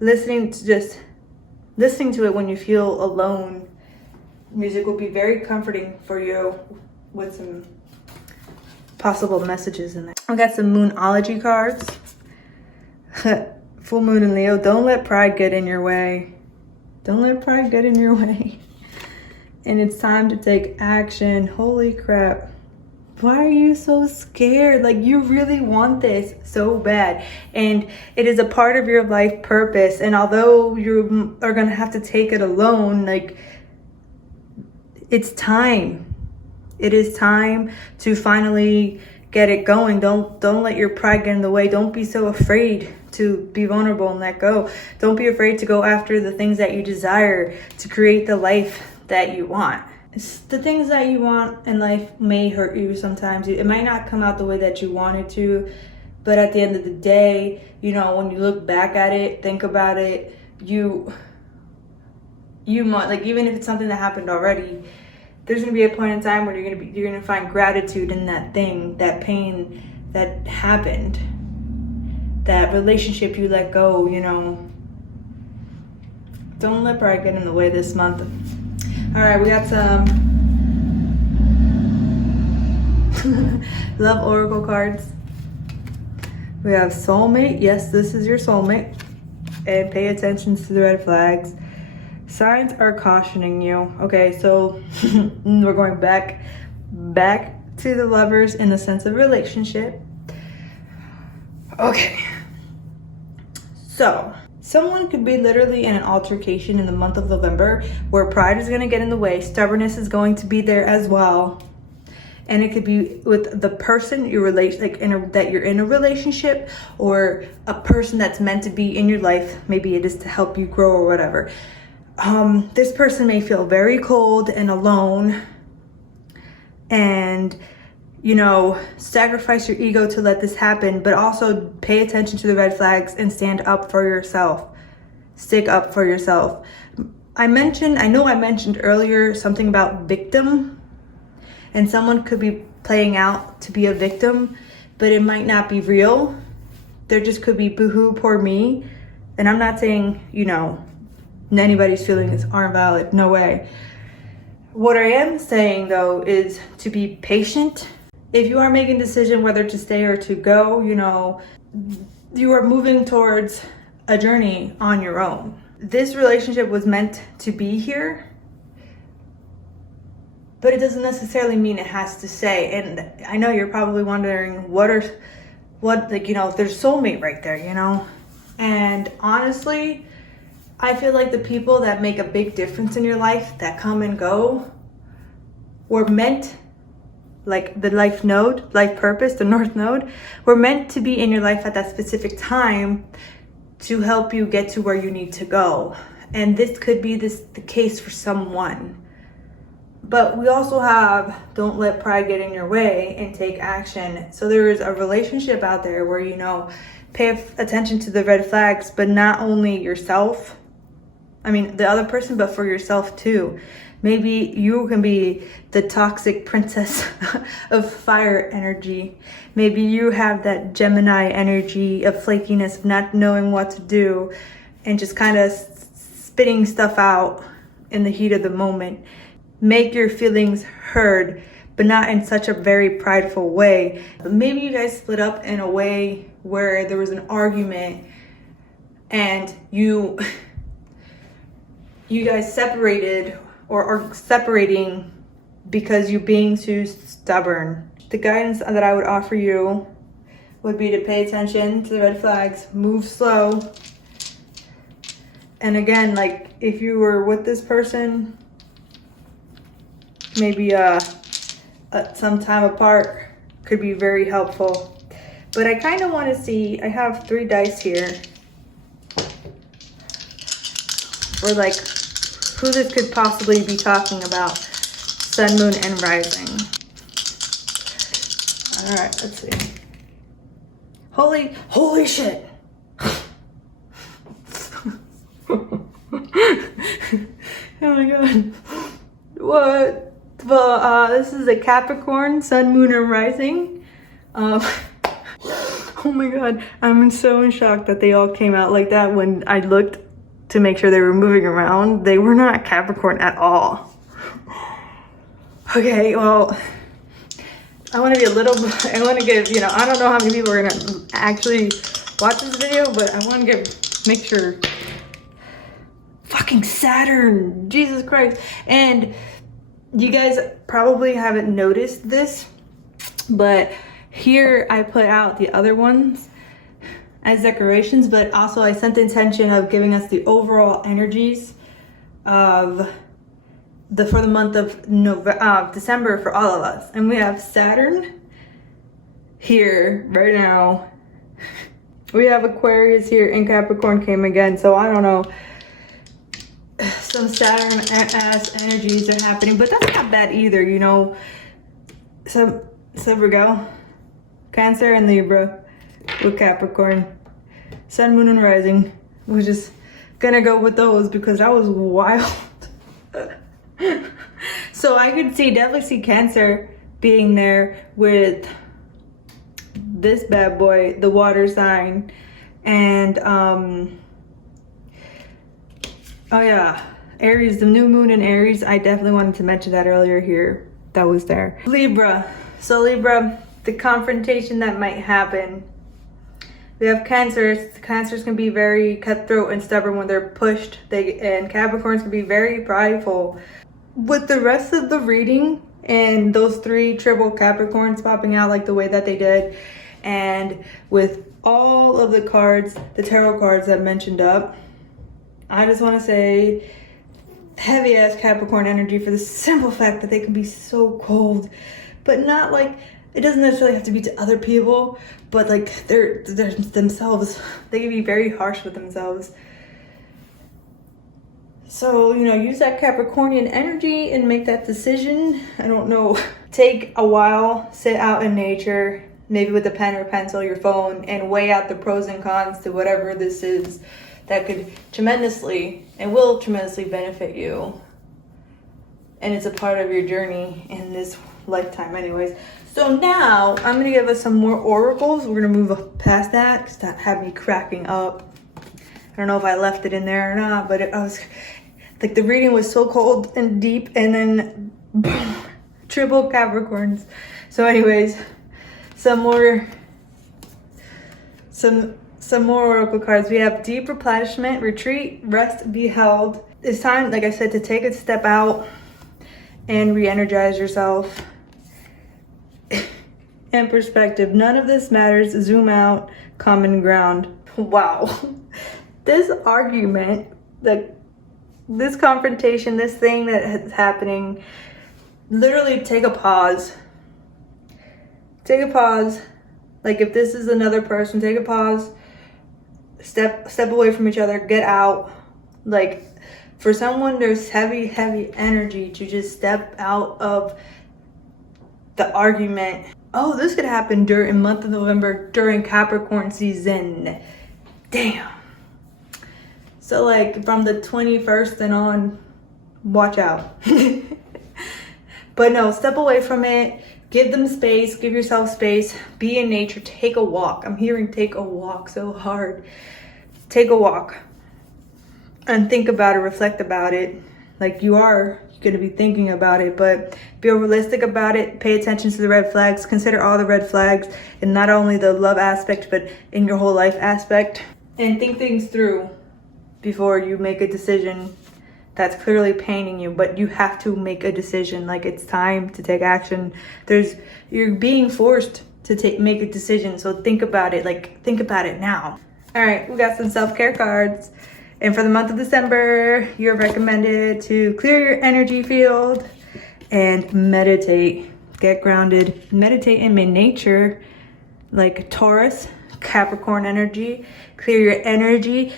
listening to it when you feel alone. Music will be very comforting for you, with some possible messages in there. I got some Moonology cards. Full moon in Leo. Don't let pride get in your way. Don't let pride get in your way. And it's time to take action. Holy crap. Why are you so scared? Like, you really want this so bad. And it is a part of your life purpose. And although you are going to have to take it alone, like, it's time. It is time to finally get it going. Don't let your pride get in the way. Don't be so afraid to be vulnerable and let go. Don't be afraid to go after the things that you desire, to create the life that you want. The things that you want in life may hurt you sometimes. It might not come out the way that you wanted to, but at the end of the day, you know, when you look back at it, think about it, you might, like, even if it's something that happened already, there's gonna be a point in time where you're gonna find gratitude in that thing, that pain that happened, that relationship you let go, you know. Don't let pride get in the way this month. All right, we got some love oracle cards. We have soulmate. Yes, this is your soulmate. And pay attention to the red flags. Signs are cautioning you. Okay, so we're going back to the lovers in the sense of relationship. Okay. So, someone could be literally in an altercation in the month of November where pride is going to get in the way. Stubbornness is going to be there as well. And it could be with the person you relate, like that you're in a relationship, or a person that's meant to be in your life. Maybe it is to help you grow or whatever. This person may feel very cold and alone, and, you know, sacrifice your ego to let this happen, but also pay attention to the red flags and stand up for yourself. Stick up for yourself. I know I mentioned earlier something about victim, and someone could be playing out to be a victim, but it might not be real. There just could be boohoo, poor me. And I'm not saying, you know, anybody's feelings aren't valid. No way. What I am saying though is to be patient. If you are making a decision whether to stay or to go, you know, you are moving towards a journey on your own. This relationship was meant to be here, but it doesn't necessarily mean it has to stay. And I know you're probably wondering like, you know, there's soulmate right there, you know? And honestly, I feel like the people that make a big difference in your life, that come and go, were meant, like the life node, life purpose, the north node, were meant to be in your life at that specific time to help you get to where you need to go. And this could be the case for someone. But we also have don't let pride get in your way and take action. So there is a relationship out there where, you know, pay attention to the red flags, but not only yourself, I mean, the other person, but for yourself too. Maybe you can be the toxic princess of fire energy. Maybe you have that Gemini energy of flakiness, of not knowing what to do and just kind of spitting stuff out in the heat of the moment. Make your feelings heard, but not in such a very prideful way. But maybe you guys split up in a way where there was an argument and you guys separated or are separating because you're being too stubborn. The guidance that I would offer you would be to pay attention to the red flags, move slow. And again, like if you were with this person, maybe some time apart could be very helpful. But I kind of want to see, I have 3 dice here for like who this could possibly be talking about. Sun, moon, and rising. All right, let's see. Holy shit. Oh my god. What? Well, this is a Capricorn, Sun, Moon, and Rising. Oh my god, I'm so in shock that they all came out like that. When I looked to make sure they were moving around, they were not Capricorn at all. Okay, well, I want to be I want to give, I don't know how many people are gonna actually watch this video, but I want to make sure. Fucking Saturn, Jesus Christ. And you guys probably haven't noticed this, but here I put out the other ones as decorations, but also I sent the intention of giving us the overall energies of for the month of December for all of us. And we have Saturn here right now. We have Aquarius here, and Capricorn came again. So I don't know. Some Saturn-ass energies are happening, but that's not bad either, Some Virgo, Cancer, and Libra with Capricorn. Sun, Moon, and Rising. We're just gonna go with those because that was wild. So I could definitely see Cancer being there with this bad boy, the water sign, and oh yeah, Aries, the new moon in Aries. I definitely wanted to mention that earlier here. That was there. Libra. So Libra, the confrontation that might happen. We have Cancer. Cancers can be very cutthroat and stubborn when they're pushed. And Capricorns can be very prideful. With the rest of the reading and those 3 triple Capricorns popping out like the way that they did, and with all of the cards, the tarot cards that mentioned up, I just want to say heavy ass Capricorn energy for the simple fact that they can be so cold, but not like, it doesn't necessarily have to be to other people, but like they're themselves. They can be very harsh with themselves. So, use that Capricornian energy and make that decision. I don't know. Take a while, sit out in nature, maybe with a pen or pencil, your phone, and weigh out the pros and cons to whatever this is that could tremendously and will tremendously benefit you. And it's a part of your journey in this lifetime anyways. So now I'm going to give us some more oracles. We're going to move past that because that had me cracking up. I don't know if I left it in there or not, but I was like, the reading was so cold and deep, and then boom, triple Capricorns. So anyways, some more oracle cards. We have deep replenishment, retreat, rest, be held. It's time, like I said, to take a step out and re-energize yourself. And perspective. None of this matters. Zoom out. Common ground. Wow. This argument, this confrontation, this thing that is happening, literally take a pause. Take a pause. Like if this is another person, take a pause. Step away from each other. Get out. Like for someone, there's heavy energy to just step out of the argument. Oh, this could happen during month of November during Capricorn season. Damn. So like from the 21st and on, watch out. But no, step away from it. Give them space. Give yourself space. Be in nature. Take a walk. I'm hearing take a walk so hard. Take a walk and think about it. Reflect about it. Like you are going to be thinking about it, but be realistic about it. Pay attention to the red flags. Consider all the red flags, and not only the love aspect, but in your whole life aspect. And think things through before you make a decision that's clearly paining you. But you have to make a decision. Like it's time to take action. You're being forced to make a decision. So think about it. Like think about it now. All right, we got some self-care cards. And for the month of December, you're recommended to clear your energy field and meditate. Get grounded. Meditate in nature, like Taurus, Capricorn energy. Clear your energy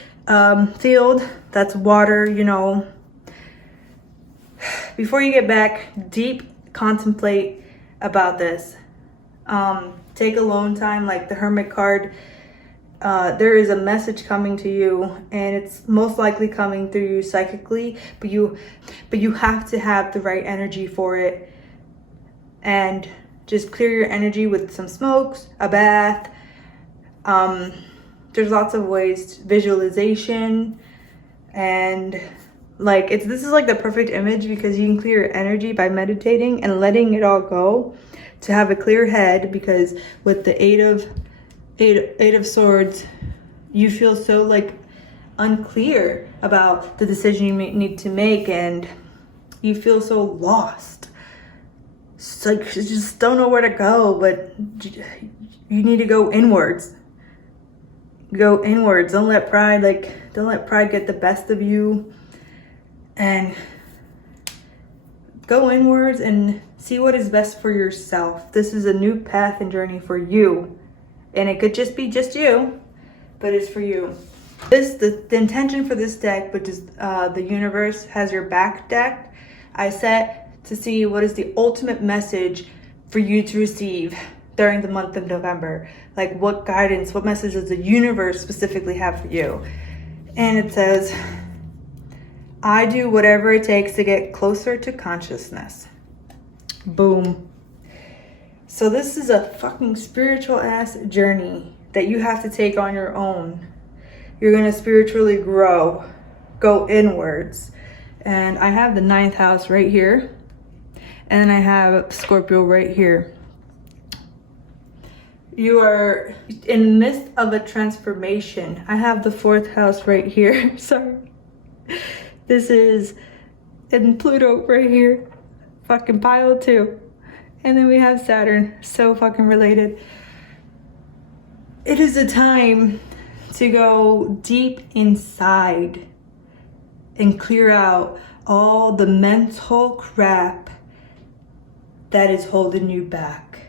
field. That's water, you know. Before you get back, deep contemplate about this. Take alone time, like the Hermit card. There is a message coming to you, and it's most likely coming through you psychically, but you have to have the right energy for it. And just clear your energy with some smokes, a bath. There's lots of ways, visualization, and like this is like the perfect image, because you can clear your energy by meditating and letting it all go, to have a clear head. Because with the Eight of Swords, you feel so like unclear about the decision you need to make, and you feel so lost. It's like you just don't know where to go, but you need to go inwards. Go inwards. Don't let pride get the best of you, and go inwards and see what is best for yourself. This is a new path and journey for you. And it could just be just you, but it's for you. The intention for this deck, which is the universe has your back deck, I set to see what is the ultimate message for you to receive during the month of November. Like what guidance, what message does the universe specifically have for you? And it says, I do whatever it takes to get closer to consciousness. Boom. So this is a fucking spiritual ass journey that you have to take on your own. You're going to spiritually grow, go inwards. And I have the 9th house right here. And I have Scorpio right here. You are in the midst of a transformation. I have the 4th house right here. Sorry. This is in Pluto right here. Fucking pile 2. And then we have Saturn, so fucking related. It is a time to go deep inside and clear out all the mental crap that is holding you back.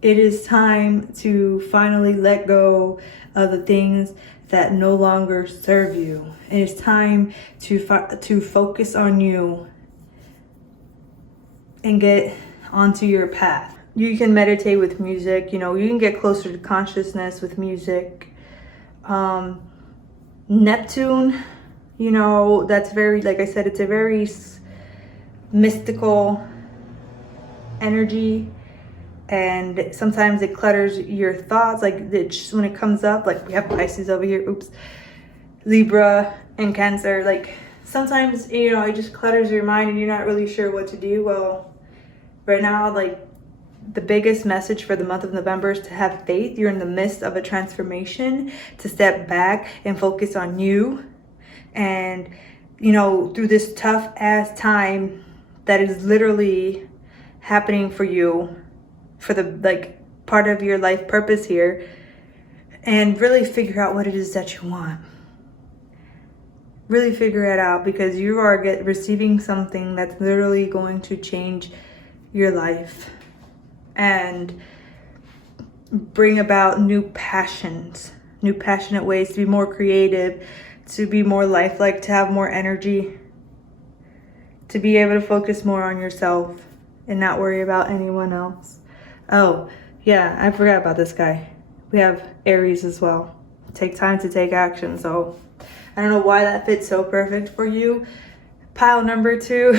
It is time to finally let go of the things that no longer serve you. It is time to focus on you and get onto your path. You can meditate with music, you know, you can get closer to consciousness with music. Neptune, you know, that's very, like I said, it's a very mystical energy, and sometimes it clutters your thoughts. Like when it comes up, like we have Pisces over here, oops, Libra and Cancer, like sometimes, you know, it just clutters your mind and you're not really sure what to do. Well, right now, like the biggest message for the month of November is to have faith. You're in the midst of a transformation, to step back and focus on you. And, you know, through this tough ass time that is literally happening for you, for the like part of your life purpose here, and really figure out what it is that you want. Really figure it out, because you are receiving something that's literally going to change your life and bring about new passions, new passionate ways to be more creative, to be more lifelike, to have more energy, to be able to focus more on yourself and not worry about anyone else. Oh, yeah, I forgot about this guy. We have Aries as well. take time to take action. So I don't know why that fits so perfect for you, pile number 2,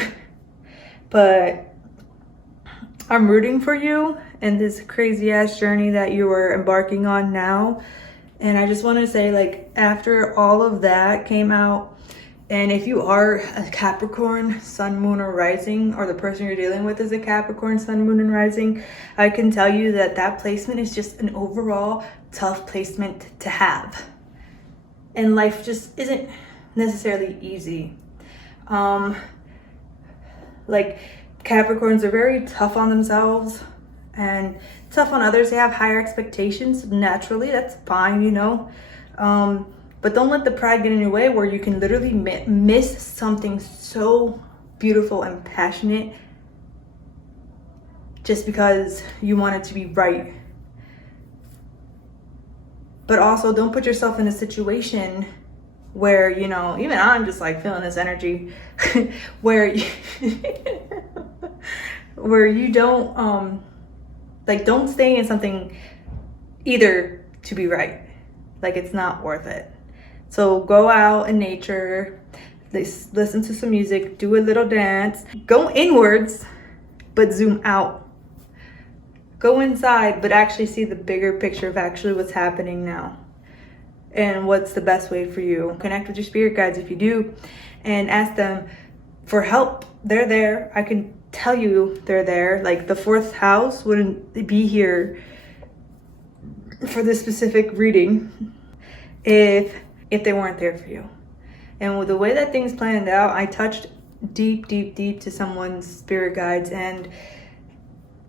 but I'm rooting for you in this crazy ass journey that you are embarking on now. And I just want to say, like, after all of that came out, and if you are a Capricorn, sun, moon, or rising, or the person you're dealing with is a Capricorn, sun, moon, and rising, I can tell you that that placement is just an overall tough placement to have. And life just isn't necessarily easy. Like, Capricorns are very tough on themselves and tough on others. They have higher expectations naturally. That's fine, you know. But don't let the pride get in your way where you can literally miss something so beautiful and passionate just because you want it to be right. But also don't put yourself in a situation where, you know, even I'm just like feeling this energy where you, where you don't like, don't stay in something either to be right. Like, it's not worth it. So go out in nature, listen to some music, do a little dance, go inwards, but zoom out. Go inside, but actually see the bigger picture of actually what's happening now and what's the best way for you. Connect with your spirit guides if you do, and ask them for help. They're there. I can tell you they're there. Like, the 4th house wouldn't be here for this specific reading if they weren't there for you. And with the way that things planned out, I touched deep to someone's spirit guides, and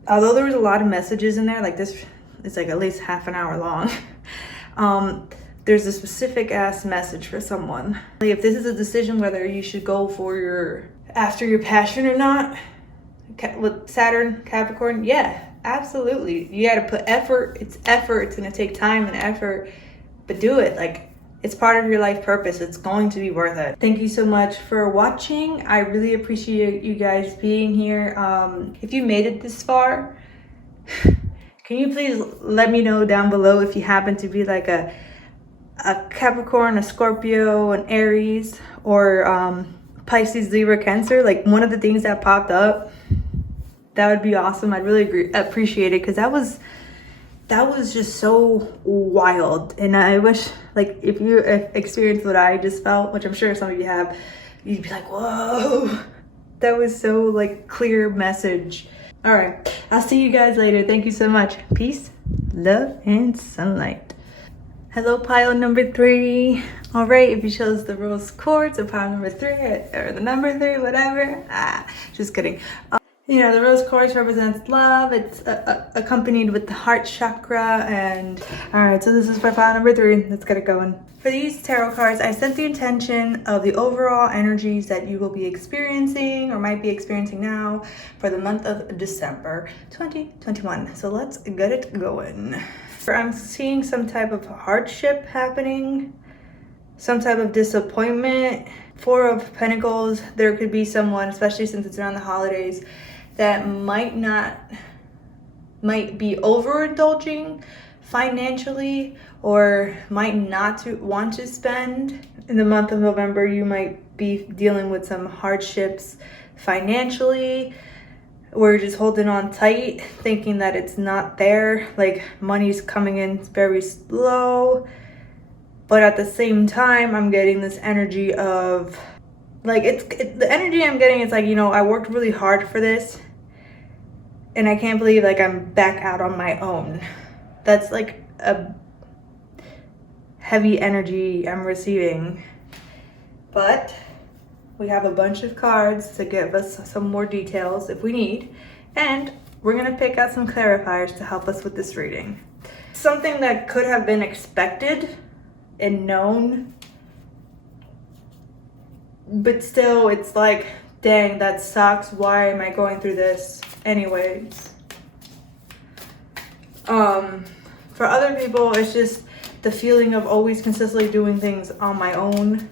although there was a lot of messages in there, like this, it's like at least half an hour long. There's a specific ass message for someone. Like, if this is a decision whether you should go for after your passion or not, with Saturn, Capricorn, yeah, absolutely. You got to put effort. It's effort. It's going to take time and effort, but do it. Like, it's part of your life purpose. It's going to be worth it. Thank you so much for watching. I really appreciate you guys being here. If you made it this far, can you please let me know down below if you happen to be like a Capricorn, a Scorpio, an Aries, or Pisces, Libra, Cancer. Like, one of the things that popped up, that would be awesome. I'd really appreciate it, because that was just so wild. And I wish, like, if you experienced what I just felt, which I'm sure some of you have, you'd be like, whoa, that was so, like, clear message. All right, I'll see you guys later. Thank you so much. Peace, love, and sunlight. Hello, pile number 3. All right, if you chose the rose quartz or pile number 3 or the number 3, whatever. Just kidding. You know, the rose quartz represents love. It's accompanied with the heart chakra. And all right, so this is for pile number 3. Let's get it going. For these tarot cards, I set the intention of the overall energies that you will be experiencing or might be experiencing now for the month of December 2021. So let's get it going. I'm seeing some type of hardship happening, some type of disappointment. 4 of Pentacles, there could be someone, especially since it's around the holidays, that might be overindulging financially, or might not want to spend. In the month of November, you might be dealing with some hardships financially. We're just holding on tight, thinking that it's not there. Like, money's coming in very slow. But at the same time, I'm getting this energy of, like, the energy I'm getting is like, you know, I worked really hard for this, and I can't believe, like, I'm back out on my own. That's like a heavy energy I'm receiving. But we have a bunch of cards to give us some more details if we need. And we're gonna pick out some clarifiers to help us with this reading. Something that could have been expected and known, but still it's like, dang, that sucks. Why am I going through this anyways? For other people, it's just the feeling of always consistently doing things on my own.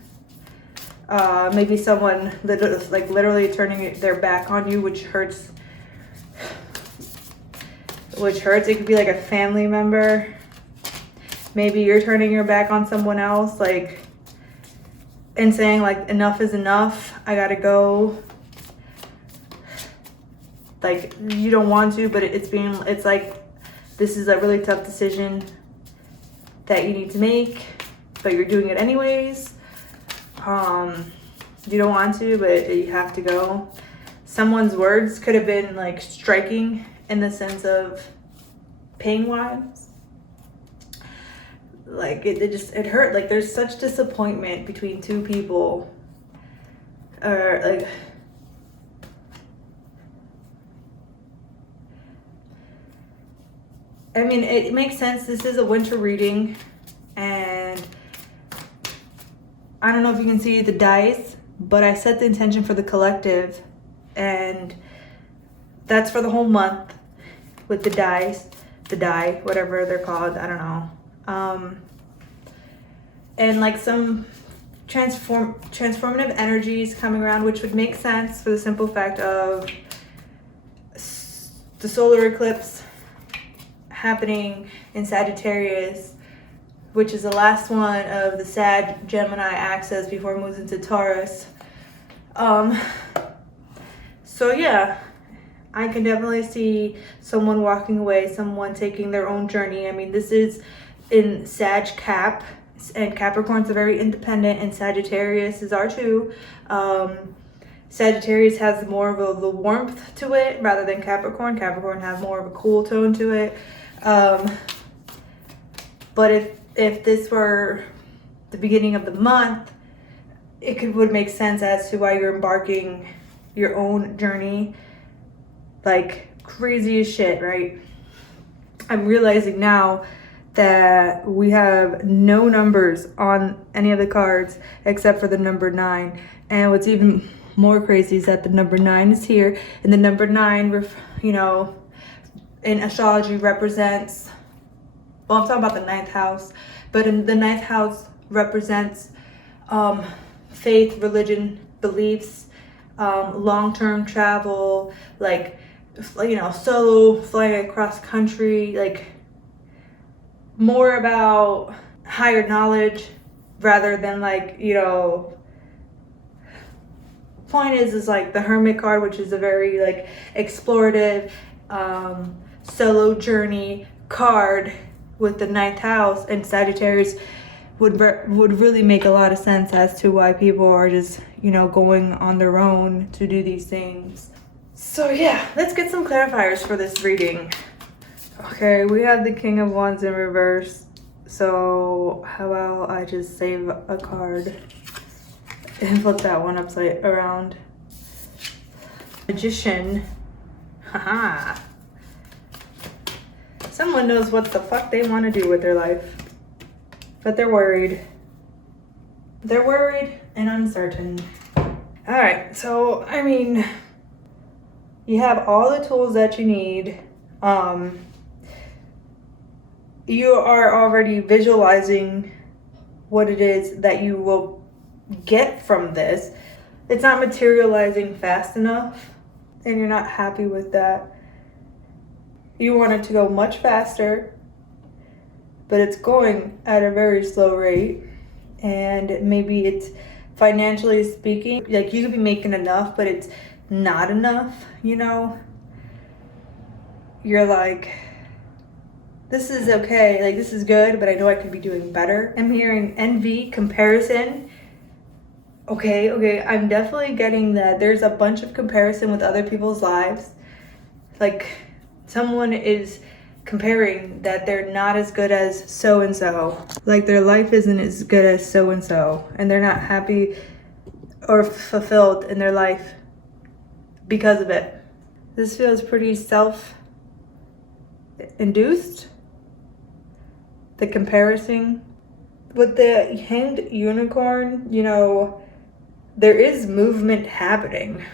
Maybe someone literally turning their back on you, which hurts. It could be like a family member. maybe you're turning your back on someone else, like, and saying like enough is enough, I gotta go. Like, you don't want to, but it's like, this is a really tough decision that you need to make, but you're doing it anyways. You don't want to, but you have to go. Someone's words could have been like striking in the sense of pain wise. Like it hurt. Like, there's such disappointment between two people, or like, I mean, it makes sense. This is a winter reading, and I don't know if you can see the dice, but I set the intention for the collective, and that's for the whole month with the dice, whatever they're called, I don't know. And like some transformative energies coming around, which would make sense for the simple fact of the solar eclipse happening in Sagittarius, which is the last one of the Sag-Gemini axis before it moves into Taurus. So yeah, I can definitely see someone walking away, someone taking their own journey. I mean, this is in Sag Cap, and Capricorns are very independent, and Sagittarius is our too. Sagittarius has more of the warmth to it rather than Capricorn. Capricorn has more of a cool tone to it. But if this were the beginning of the month, it would make sense as to why you're embarking your own journey. Like, crazy as shit, right? I'm realizing now that we have no numbers on any of the cards except for the number 9. And what's even more crazy is that the number 9 is here, and the number 9, you know, in astrology represents, well, I'm talking about the 9th house, but in the 9th house represents faith, religion, beliefs, long-term travel, like, you know, solo flying across country, like more about higher knowledge rather than like, you know, point is like the Hermit card, which is a very like explorative solo journey card with the 9th house, and Sagittarius would really make a lot of sense as to why people are just, you know, going on their own to do these things. So yeah, let's get some clarifiers for this reading. Okay, we have the King of Wands in reverse. So how about I just save a card and flip that one upside around. Magician. Haha. Someone knows what the fuck they want to do with their life, but they're worried. They're worried and uncertain. All right, so I mean, you have all the tools that you need. You are already visualizing what it is that you will get from this. It's not materializing fast enough, and you're not happy with that. You want it to go much faster, but it's going at a very slow rate. And maybe it's, financially speaking, like you could be making enough, but it's not enough, you know? You're like, this is okay, like this is good, but I know I could be doing better. I'm hearing envy, comparison. Okay, I'm definitely getting that there's a bunch of comparison with other people's lives. Like, someone is comparing that they're not as good as so-and-so. Like, their life isn't as good as so-and-so, and they're not happy or fulfilled in their life because of it. This feels pretty self-induced. The comparison. With the hanged unicorn, you know, there is movement happening.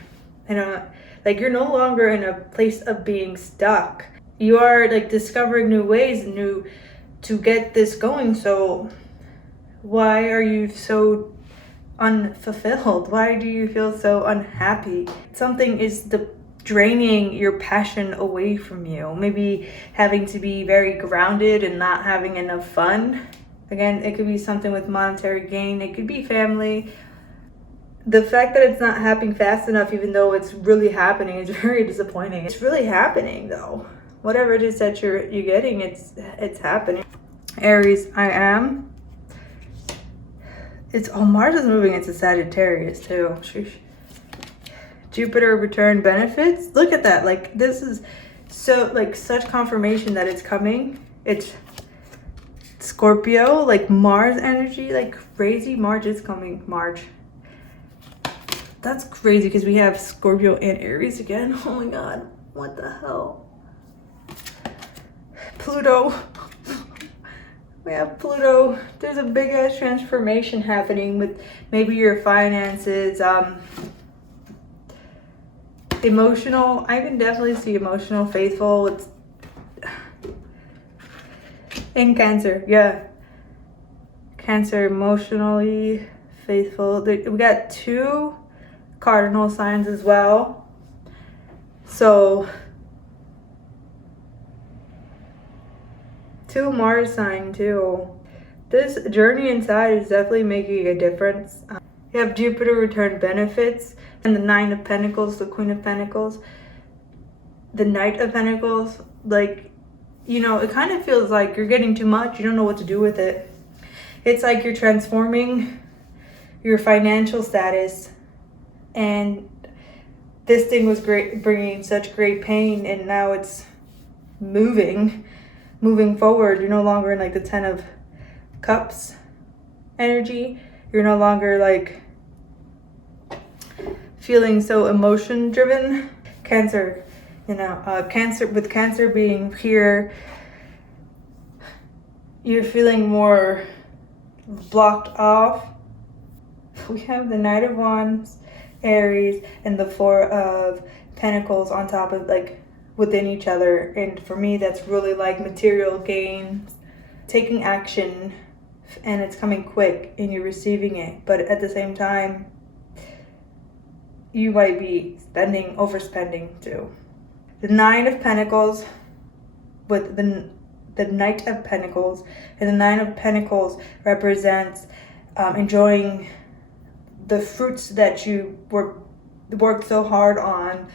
And like, you're no longer in a place of being stuck. You are like discovering new ways to get this going. So why are you so unfulfilled? Why do you feel so unhappy? Something is draining your passion away from you. Maybe having to be very grounded and not having enough fun. Again, it could be something with monetary gain. It could be family. The fact that it's not happening fast enough, even though it's really happening, is very disappointing. It's really happening though. Whatever it is that you're getting, it's happening. Aries, I am. Mars is moving into Sagittarius too. Sheesh. Jupiter return benefits. Look at that. Like, this is so, like, such confirmation that it's coming. It's Scorpio, like Mars energy, like crazy. March is coming. March. That's crazy because we have Scorpio and Aries again. Oh my God. What the hell? Pluto. We have Pluto. There's a big ass transformation happening with maybe your finances, emotional. I can definitely see emotional, faithful. It's in Cancer, yeah. Cancer, emotionally faithful. We got 2 cardinal signs as well. So 2 Mars sign too. This journey inside is definitely making a difference. You have Jupiter return benefits and the 9 of Pentacles, the Queen of Pentacles, the Knight of Pentacles. Like, you know, it kind of feels like you're getting too much. You don't know what to do with it. It's like you're transforming your financial status, and this thing was great, bringing such great pain, and now it's moving forward. You're no longer in like the 10 of Cups energy. You're no longer like feeling so emotion driven. Cancer, you know, Cancer being here, you're feeling more blocked off. We have the Knight of Wands, Aries, and the 4 of Pentacles on top of, like, within each other. And for me, that's really like material gains, taking action, and it's coming quick and you're receiving it. But at the same time, you might be overspending too. The 9 of Pentacles with the Knight of Pentacles, and the 9 of Pentacles represents enjoying the fruits that you worked so hard on.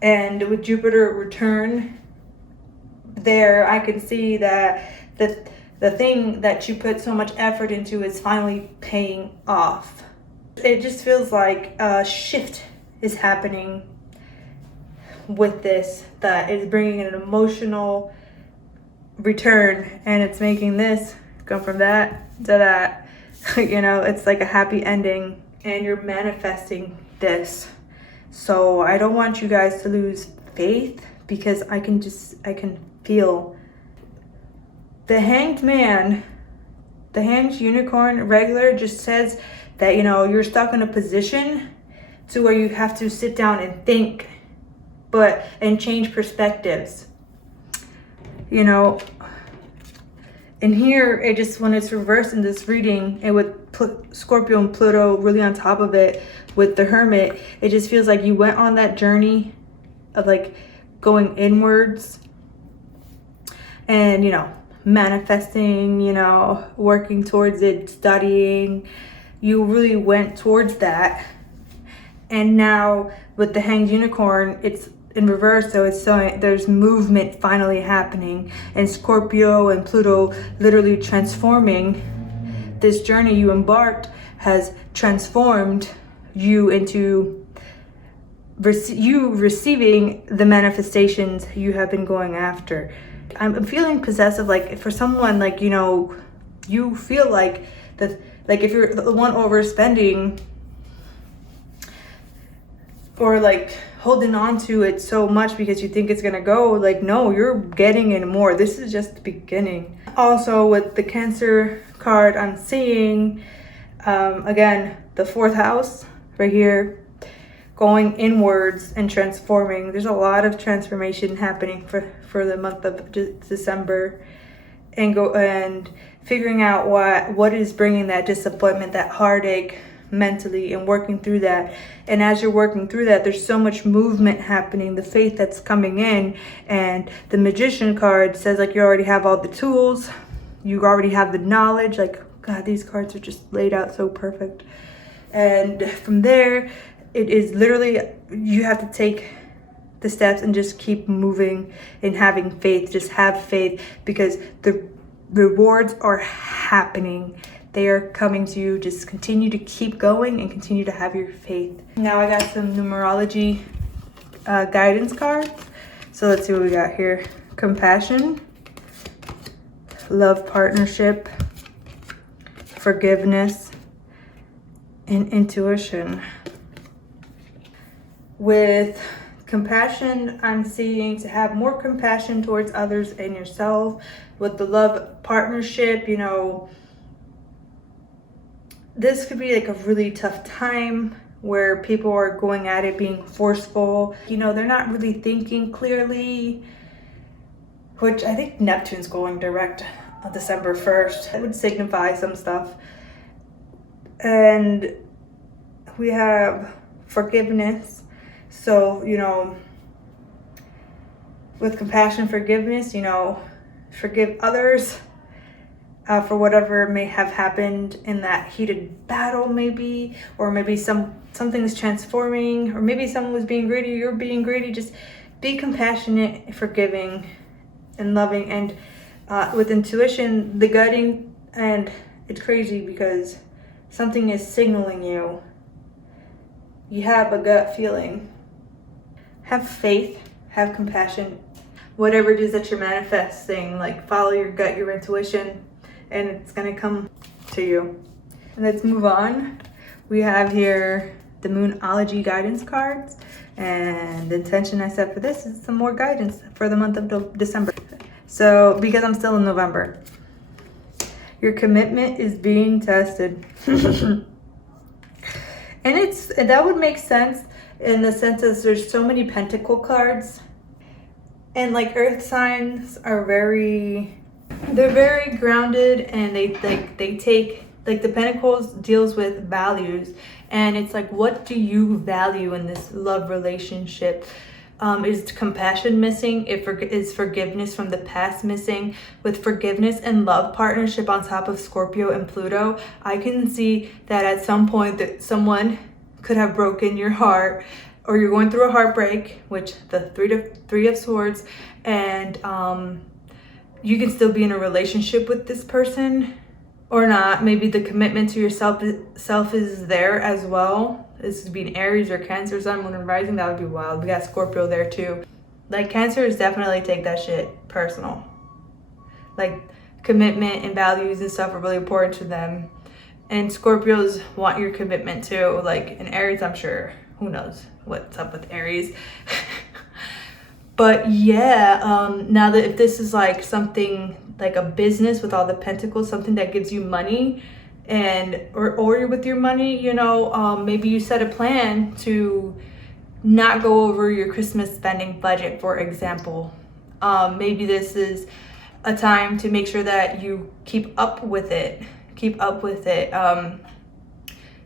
And with Jupiter return there, I can see that the thing that you put so much effort into is finally paying off. It just feels like a shift is happening with this, that is bringing an emotional return, and it's making this go from that to that. You know, it's like a happy ending, and you're manifesting this. So I don't want you guys to lose faith, because I can feel the Hanged Man, the Hanged Unicorn regular just says that, you know, you're stuck in a position to where you have to sit down and think, and change perspectives, you know. And here, when it's reversed in this reading, and with Scorpio and Pluto really on top of it with the Hermit, it just feels like you went on that journey of like going inwards and, you know, manifesting, you know, working towards it, studying. You really went towards that. And now with the Hanged Unicorn, it's in reverse, so there's movement finally happening, and Scorpio and Pluto literally transforming. This journey you embarked has transformed you into receiving the manifestations you have been going after. I'm feeling possessive, like for someone, like, you know, you feel like that, like if you're the one overspending or like holding on to it so much because you think it's gonna go, like, no, you're getting in more. This is just the beginning. Also with the Cancer card, I'm seeing again the 4th house right here, going inwards and transforming. There's a lot of transformation happening for the month of December, and figuring out what is bringing that disappointment, that heartache mentally, and working through that. And as you're working through that, there's so much movement happening, the faith that's coming in. And the Magician card says, like, you already have all the tools, you already have the knowledge. Like, God, these cards are just laid out so perfect. And from there, it is literally, you have to take the steps and just keep moving and having faith. Just have faith, because the rewards are happening. They are coming to you. Just continue to keep going and continue to have your faith. Now I got some numerology guidance cards. So let's see what we got here. Compassion, love, partnership, forgiveness, and intuition. With compassion, I'm seeing to have more compassion towards others and yourself. With the love partnership, you know, this could be like a really tough time where people are going at it being forceful. You know, they're not really thinking clearly, which I think Neptune's going direct on December 1st. It would signify some stuff. And we have forgiveness. So, you know, with compassion, forgiveness, you know, forgive others for whatever may have happened in that heated battle, maybe, or maybe something is transforming, or maybe someone was being greedy, you're being greedy. Just be compassionate, forgiving, and loving. And with intuition, the gutting, and it's crazy because something is signaling you. You have a gut feeling. Have faith, have compassion. Whatever it is that you're manifesting, like follow your gut, your intuition, and it's gonna come to you. Let's move on. We have here the Moonology guidance cards, and the intention I set for this is some more guidance for the month of December. So, because I'm still in November, your commitment is being tested. And that would make sense in the sense that there's so many pentacle cards, and like earth signs are they're very grounded, and they take, like, the pentacles deals with values, and it's like, what do you value in this love relationship? Is compassion missing? Is forgiveness from the past missing? With forgiveness and love partnership on top of Scorpio and Pluto, I can see that at some point that someone could have broken your heart, or you're going through a heartbreak, which the three of swords, and you can still be in a relationship with this person or not. Maybe the commitment to yourself is there as well. This could be an Aries or Cancer sun, moon and rising. That would be wild. We got Scorpio there too. Like, Cancers definitely take that shit personal. Like, commitment and values and stuff are really important to them. And Scorpios want your commitment too. Like, in Aries, I'm sure, who knows what's up with Aries. But yeah, now that if this is like something like a business with all the pentacles, something that gives you money, and or you're with your money, you know, maybe you set a plan to not go over your Christmas spending budget, for example. Maybe this is a time to make sure that you keep up with it.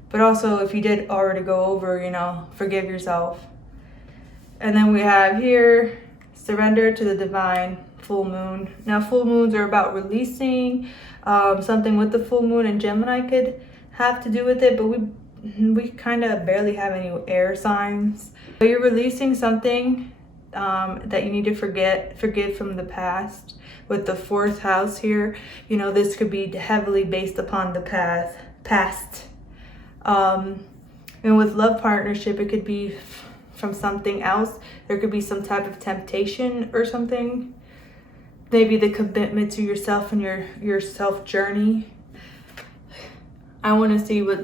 But also, if you did already go over, you know, forgive yourself. And then we have here, surrender to the divine, full moon. Now, full moons are about releasing. Something with the full moon and Gemini could have to do with it, but we kind of barely have any air signs. But you're releasing something that you need to forgive from the past. With the 4th house here, you know, this could be heavily based upon the past. And with love partnership, it could be from something else. There could be some type of temptation or something. Maybe the commitment to yourself and your self journey. I want to see what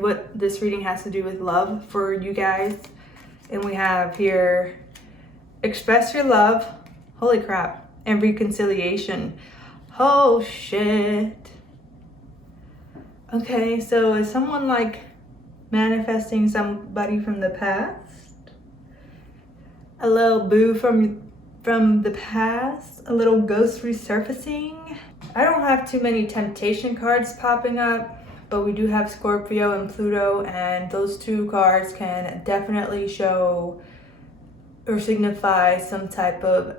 what this reading has to do with love for you guys. And we have here, express your love, holy crap, and reconciliation. Oh shit. Okay, so is someone like manifesting somebody from the past? A little boo from the past? A little ghost resurfacing? I don't have too many temptation cards popping up, but we do have Scorpio and Pluto, and those two cards can definitely show or signify some type of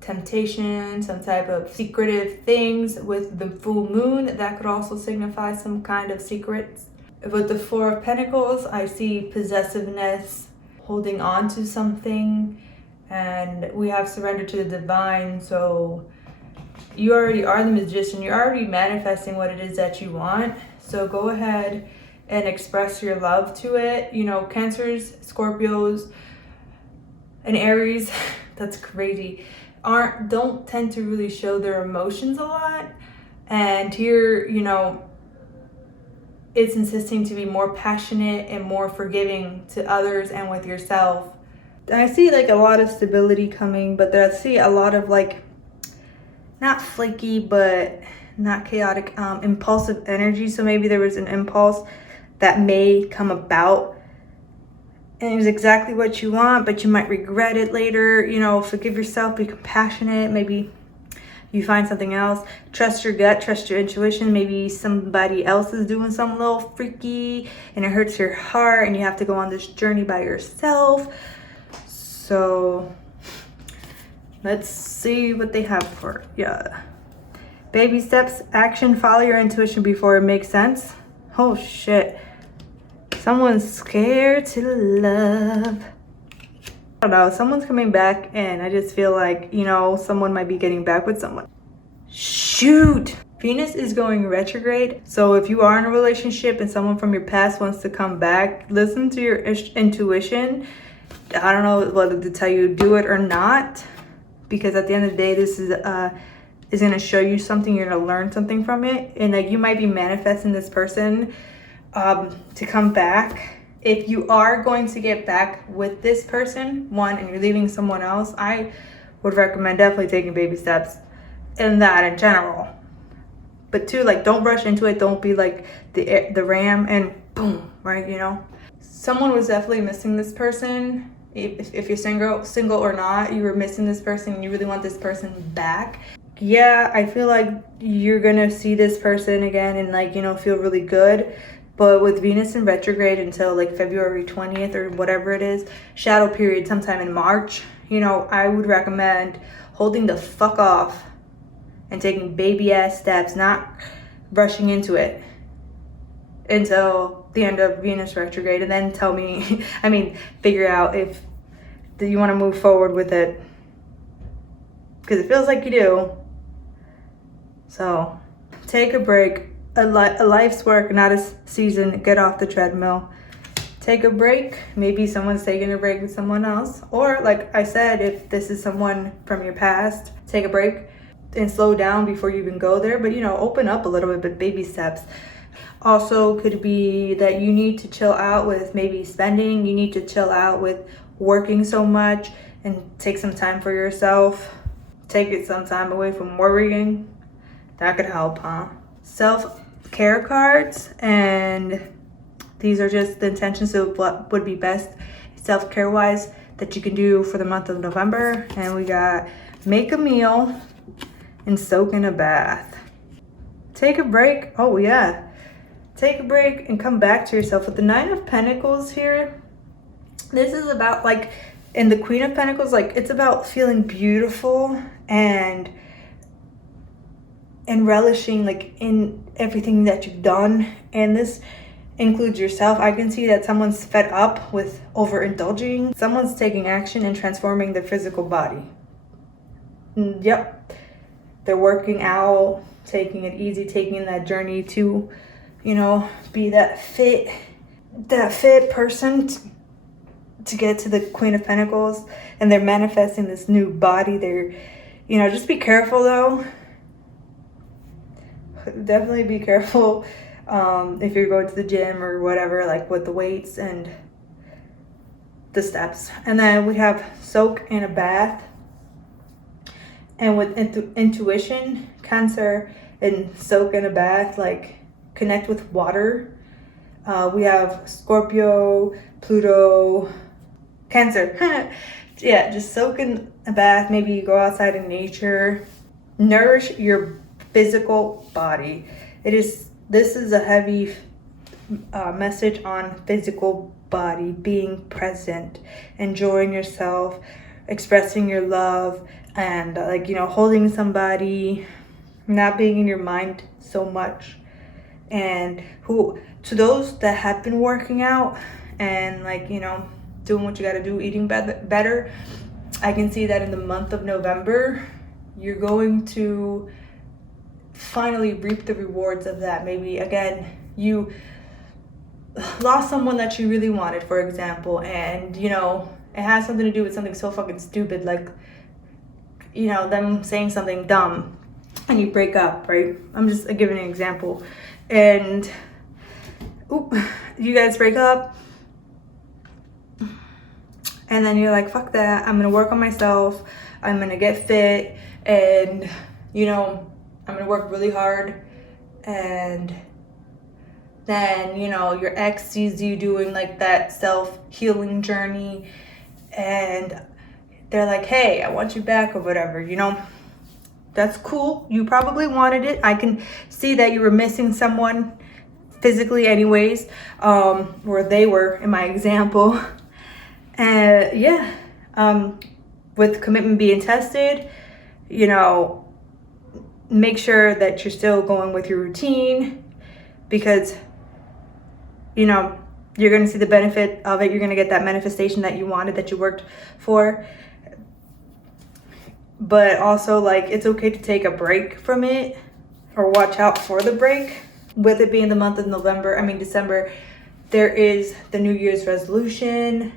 temptation, some type of secretive things. With the full moon, that could also signify some kind of secrets. With the Four of Pentacles, I see possessiveness, holding on to something, and we have surrender to the divine. So you already are the Magician. You're already manifesting what it is that you want. So go ahead and express your love to it. You know, Cancers, Scorpios, and Aries, that's crazy, don't tend to really show their emotions a lot. And here, you know, it's insisting to be more passionate and more forgiving to others and with yourself. And I see like a lot of stability coming, but I see a lot of like, not flaky, but not chaotic, impulsive energy. So maybe there was an impulse that may come about and it was exactly what you want, but you might regret it later. You know, forgive yourself, be compassionate. Maybe you find something else. Trust your gut, trust your intuition. Maybe somebody else is doing something a little freaky and it hurts your heart and you have to go on this journey by yourself. So let's see what they have for you. Baby steps, action, follow your intuition before it makes sense. Oh shit. Someone's scared to love. I don't know, someone's coming back and I just feel like, you know, someone might be getting back with someone. Shoot! Venus is going retrograde. So if you are in a relationship and someone from your past wants to come back, listen to your intuition. I don't know whether to tell you to do it or not, because at the end of the day, this is going to show you something. You're going to learn something from it. And like, you might be manifesting this person to come back. If you are going to get back with this person, one, and you're leaving someone else, I would recommend definitely taking baby steps in that in general. But two, like, don't rush into it. Don't be like the ram and boom, right? You know, someone was definitely missing this person. If you're single or not, you were missing this person and you really want this person back. Yeah, I feel like you're gonna see this person again and, like, you know, feel really good. But with Venus in retrograde until like February 20th or whatever it is, shadow period sometime in March, you know, I would recommend holding the fuck off and taking baby ass steps, not rushing into it until the end of Venus retrograde, and then tell me, figure out if you want to move forward with it, because it feels like you do. So take a break. A life's work, not a season. Get off the treadmill. Take a break. Maybe someone's taking a break with someone else. Or like I said, if this is someone from your past, take a break and slow down before you even go there. But, you know, open up a little bit, but baby steps. Also could be that you need to chill out with maybe spending. You need to chill out with working so much and take some time for yourself. Take some time away from worrying. That could help, huh? Self-care cards, and these are just the intentions of what would be best self-care wise that you can do for the month of November. And we got make a meal and soak in a bath. Take a break. Oh yeah, take a break and come back to yourself. With the Nine of Pentacles here, this is about, like, in the Queen of Pentacles, like, it's about feeling beautiful and relishing, like, in everything that you've done. And this includes yourself. I can see that someone's fed up with overindulging. Someone's taking action and transforming their physical body. Yep. They're working out, taking it easy, taking that journey to, you know, be that fit person to get to the Queen of Pentacles. And they're manifesting this new body. They're, you know, just be careful though. Definitely be careful if you're going to the gym or whatever, like with the weights and the steps. And then we have soak in a bath. And with intuition, Cancer, and soak in a bath, like connect with water. We have Scorpio, Pluto, Cancer. Yeah, just soak in a bath. Maybe go outside in nature. Nourish your physical body. This is a heavy message on physical body, being present, enjoying yourself, expressing your love and like, you know, holding somebody, not being in your mind so much. And to those that have been working out and like, you know, doing what you got to do, eating better, I can see that in the month of November, you're going to finally reap the rewards of that. Maybe again, you lost someone that you really wanted, for example, and you know, it has something to do with something so fucking stupid, like, you know, them saying something dumb, and you break up, right? I'm just giving an example. And you guys break up, and then you're like, fuck that, I'm gonna work on myself, I'm gonna get fit, and you know, I'm gonna work really hard. And then, you know, your ex sees you doing like that self-healing journey, and they're like, hey, I want you back or whatever, you know. That's cool. You probably wanted it. I can see that you were missing someone physically anyways, or they were in my example. And yeah, with commitment being tested, you know, make sure that you're still going with your routine, because, you know, you're going to see the benefit of it. You're going to get that manifestation that you wanted, that you worked for. But also, like, it's okay to take a break from it, or watch out for the break. With it being the month of December, there is the New Year's resolution.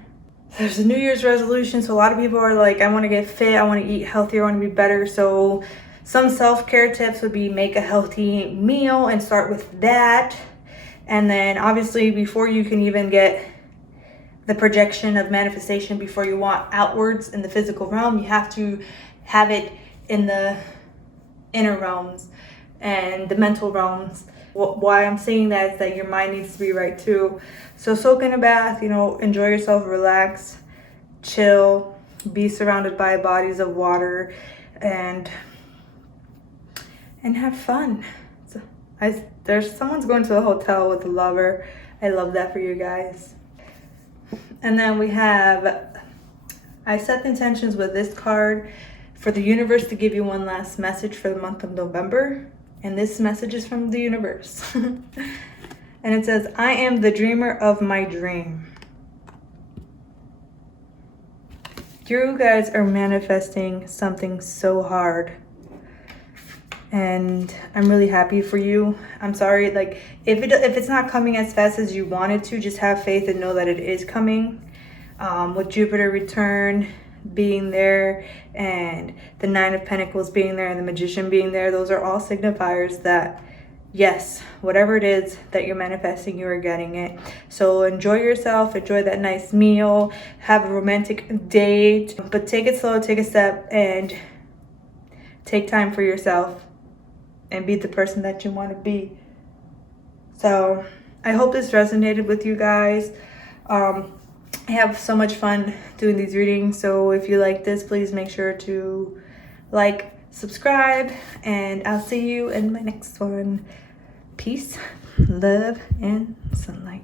There's a New Year's resolution. So a lot of people are like, I want to get fit, I want to eat healthier, I want to be better. So some self-care tips would be make a healthy meal and start with that. And then obviously, before you can even get the projection of manifestation, before you want outwards in the physical realm, you have to have it in the inner realms and the mental realms. Why I'm saying that is that your mind needs to be right too. So soak in a bath, you know, enjoy yourself, relax, chill, be surrounded by bodies of water, and have fun. So there's someone's going to a hotel with a lover. I love that for you guys. And then we have, I set the intentions with this card for the universe to give you one last message for the month of November. And this message is from the universe. And it says, I am the dreamer of my dream. You guys are manifesting something so hard. And I'm really happy for you. I'm sorry, like, if it's not coming as fast as you wanted to, just have faith and know that it is coming. With Jupiter return being there, and the Nine of Pentacles being there, and the Magician being there, those are all signifiers that, yes, whatever it is that you're manifesting, you are getting it. So enjoy yourself, enjoy that nice meal, have a romantic date, but take it slow, take a step, and take time for yourself, and be the person that you want to be. So I hope this resonated with you guys. I have so much fun doing these readings. So if you like this, please make sure to like, subscribe, and I'll see you in my next one. Peace, love, and sunlight.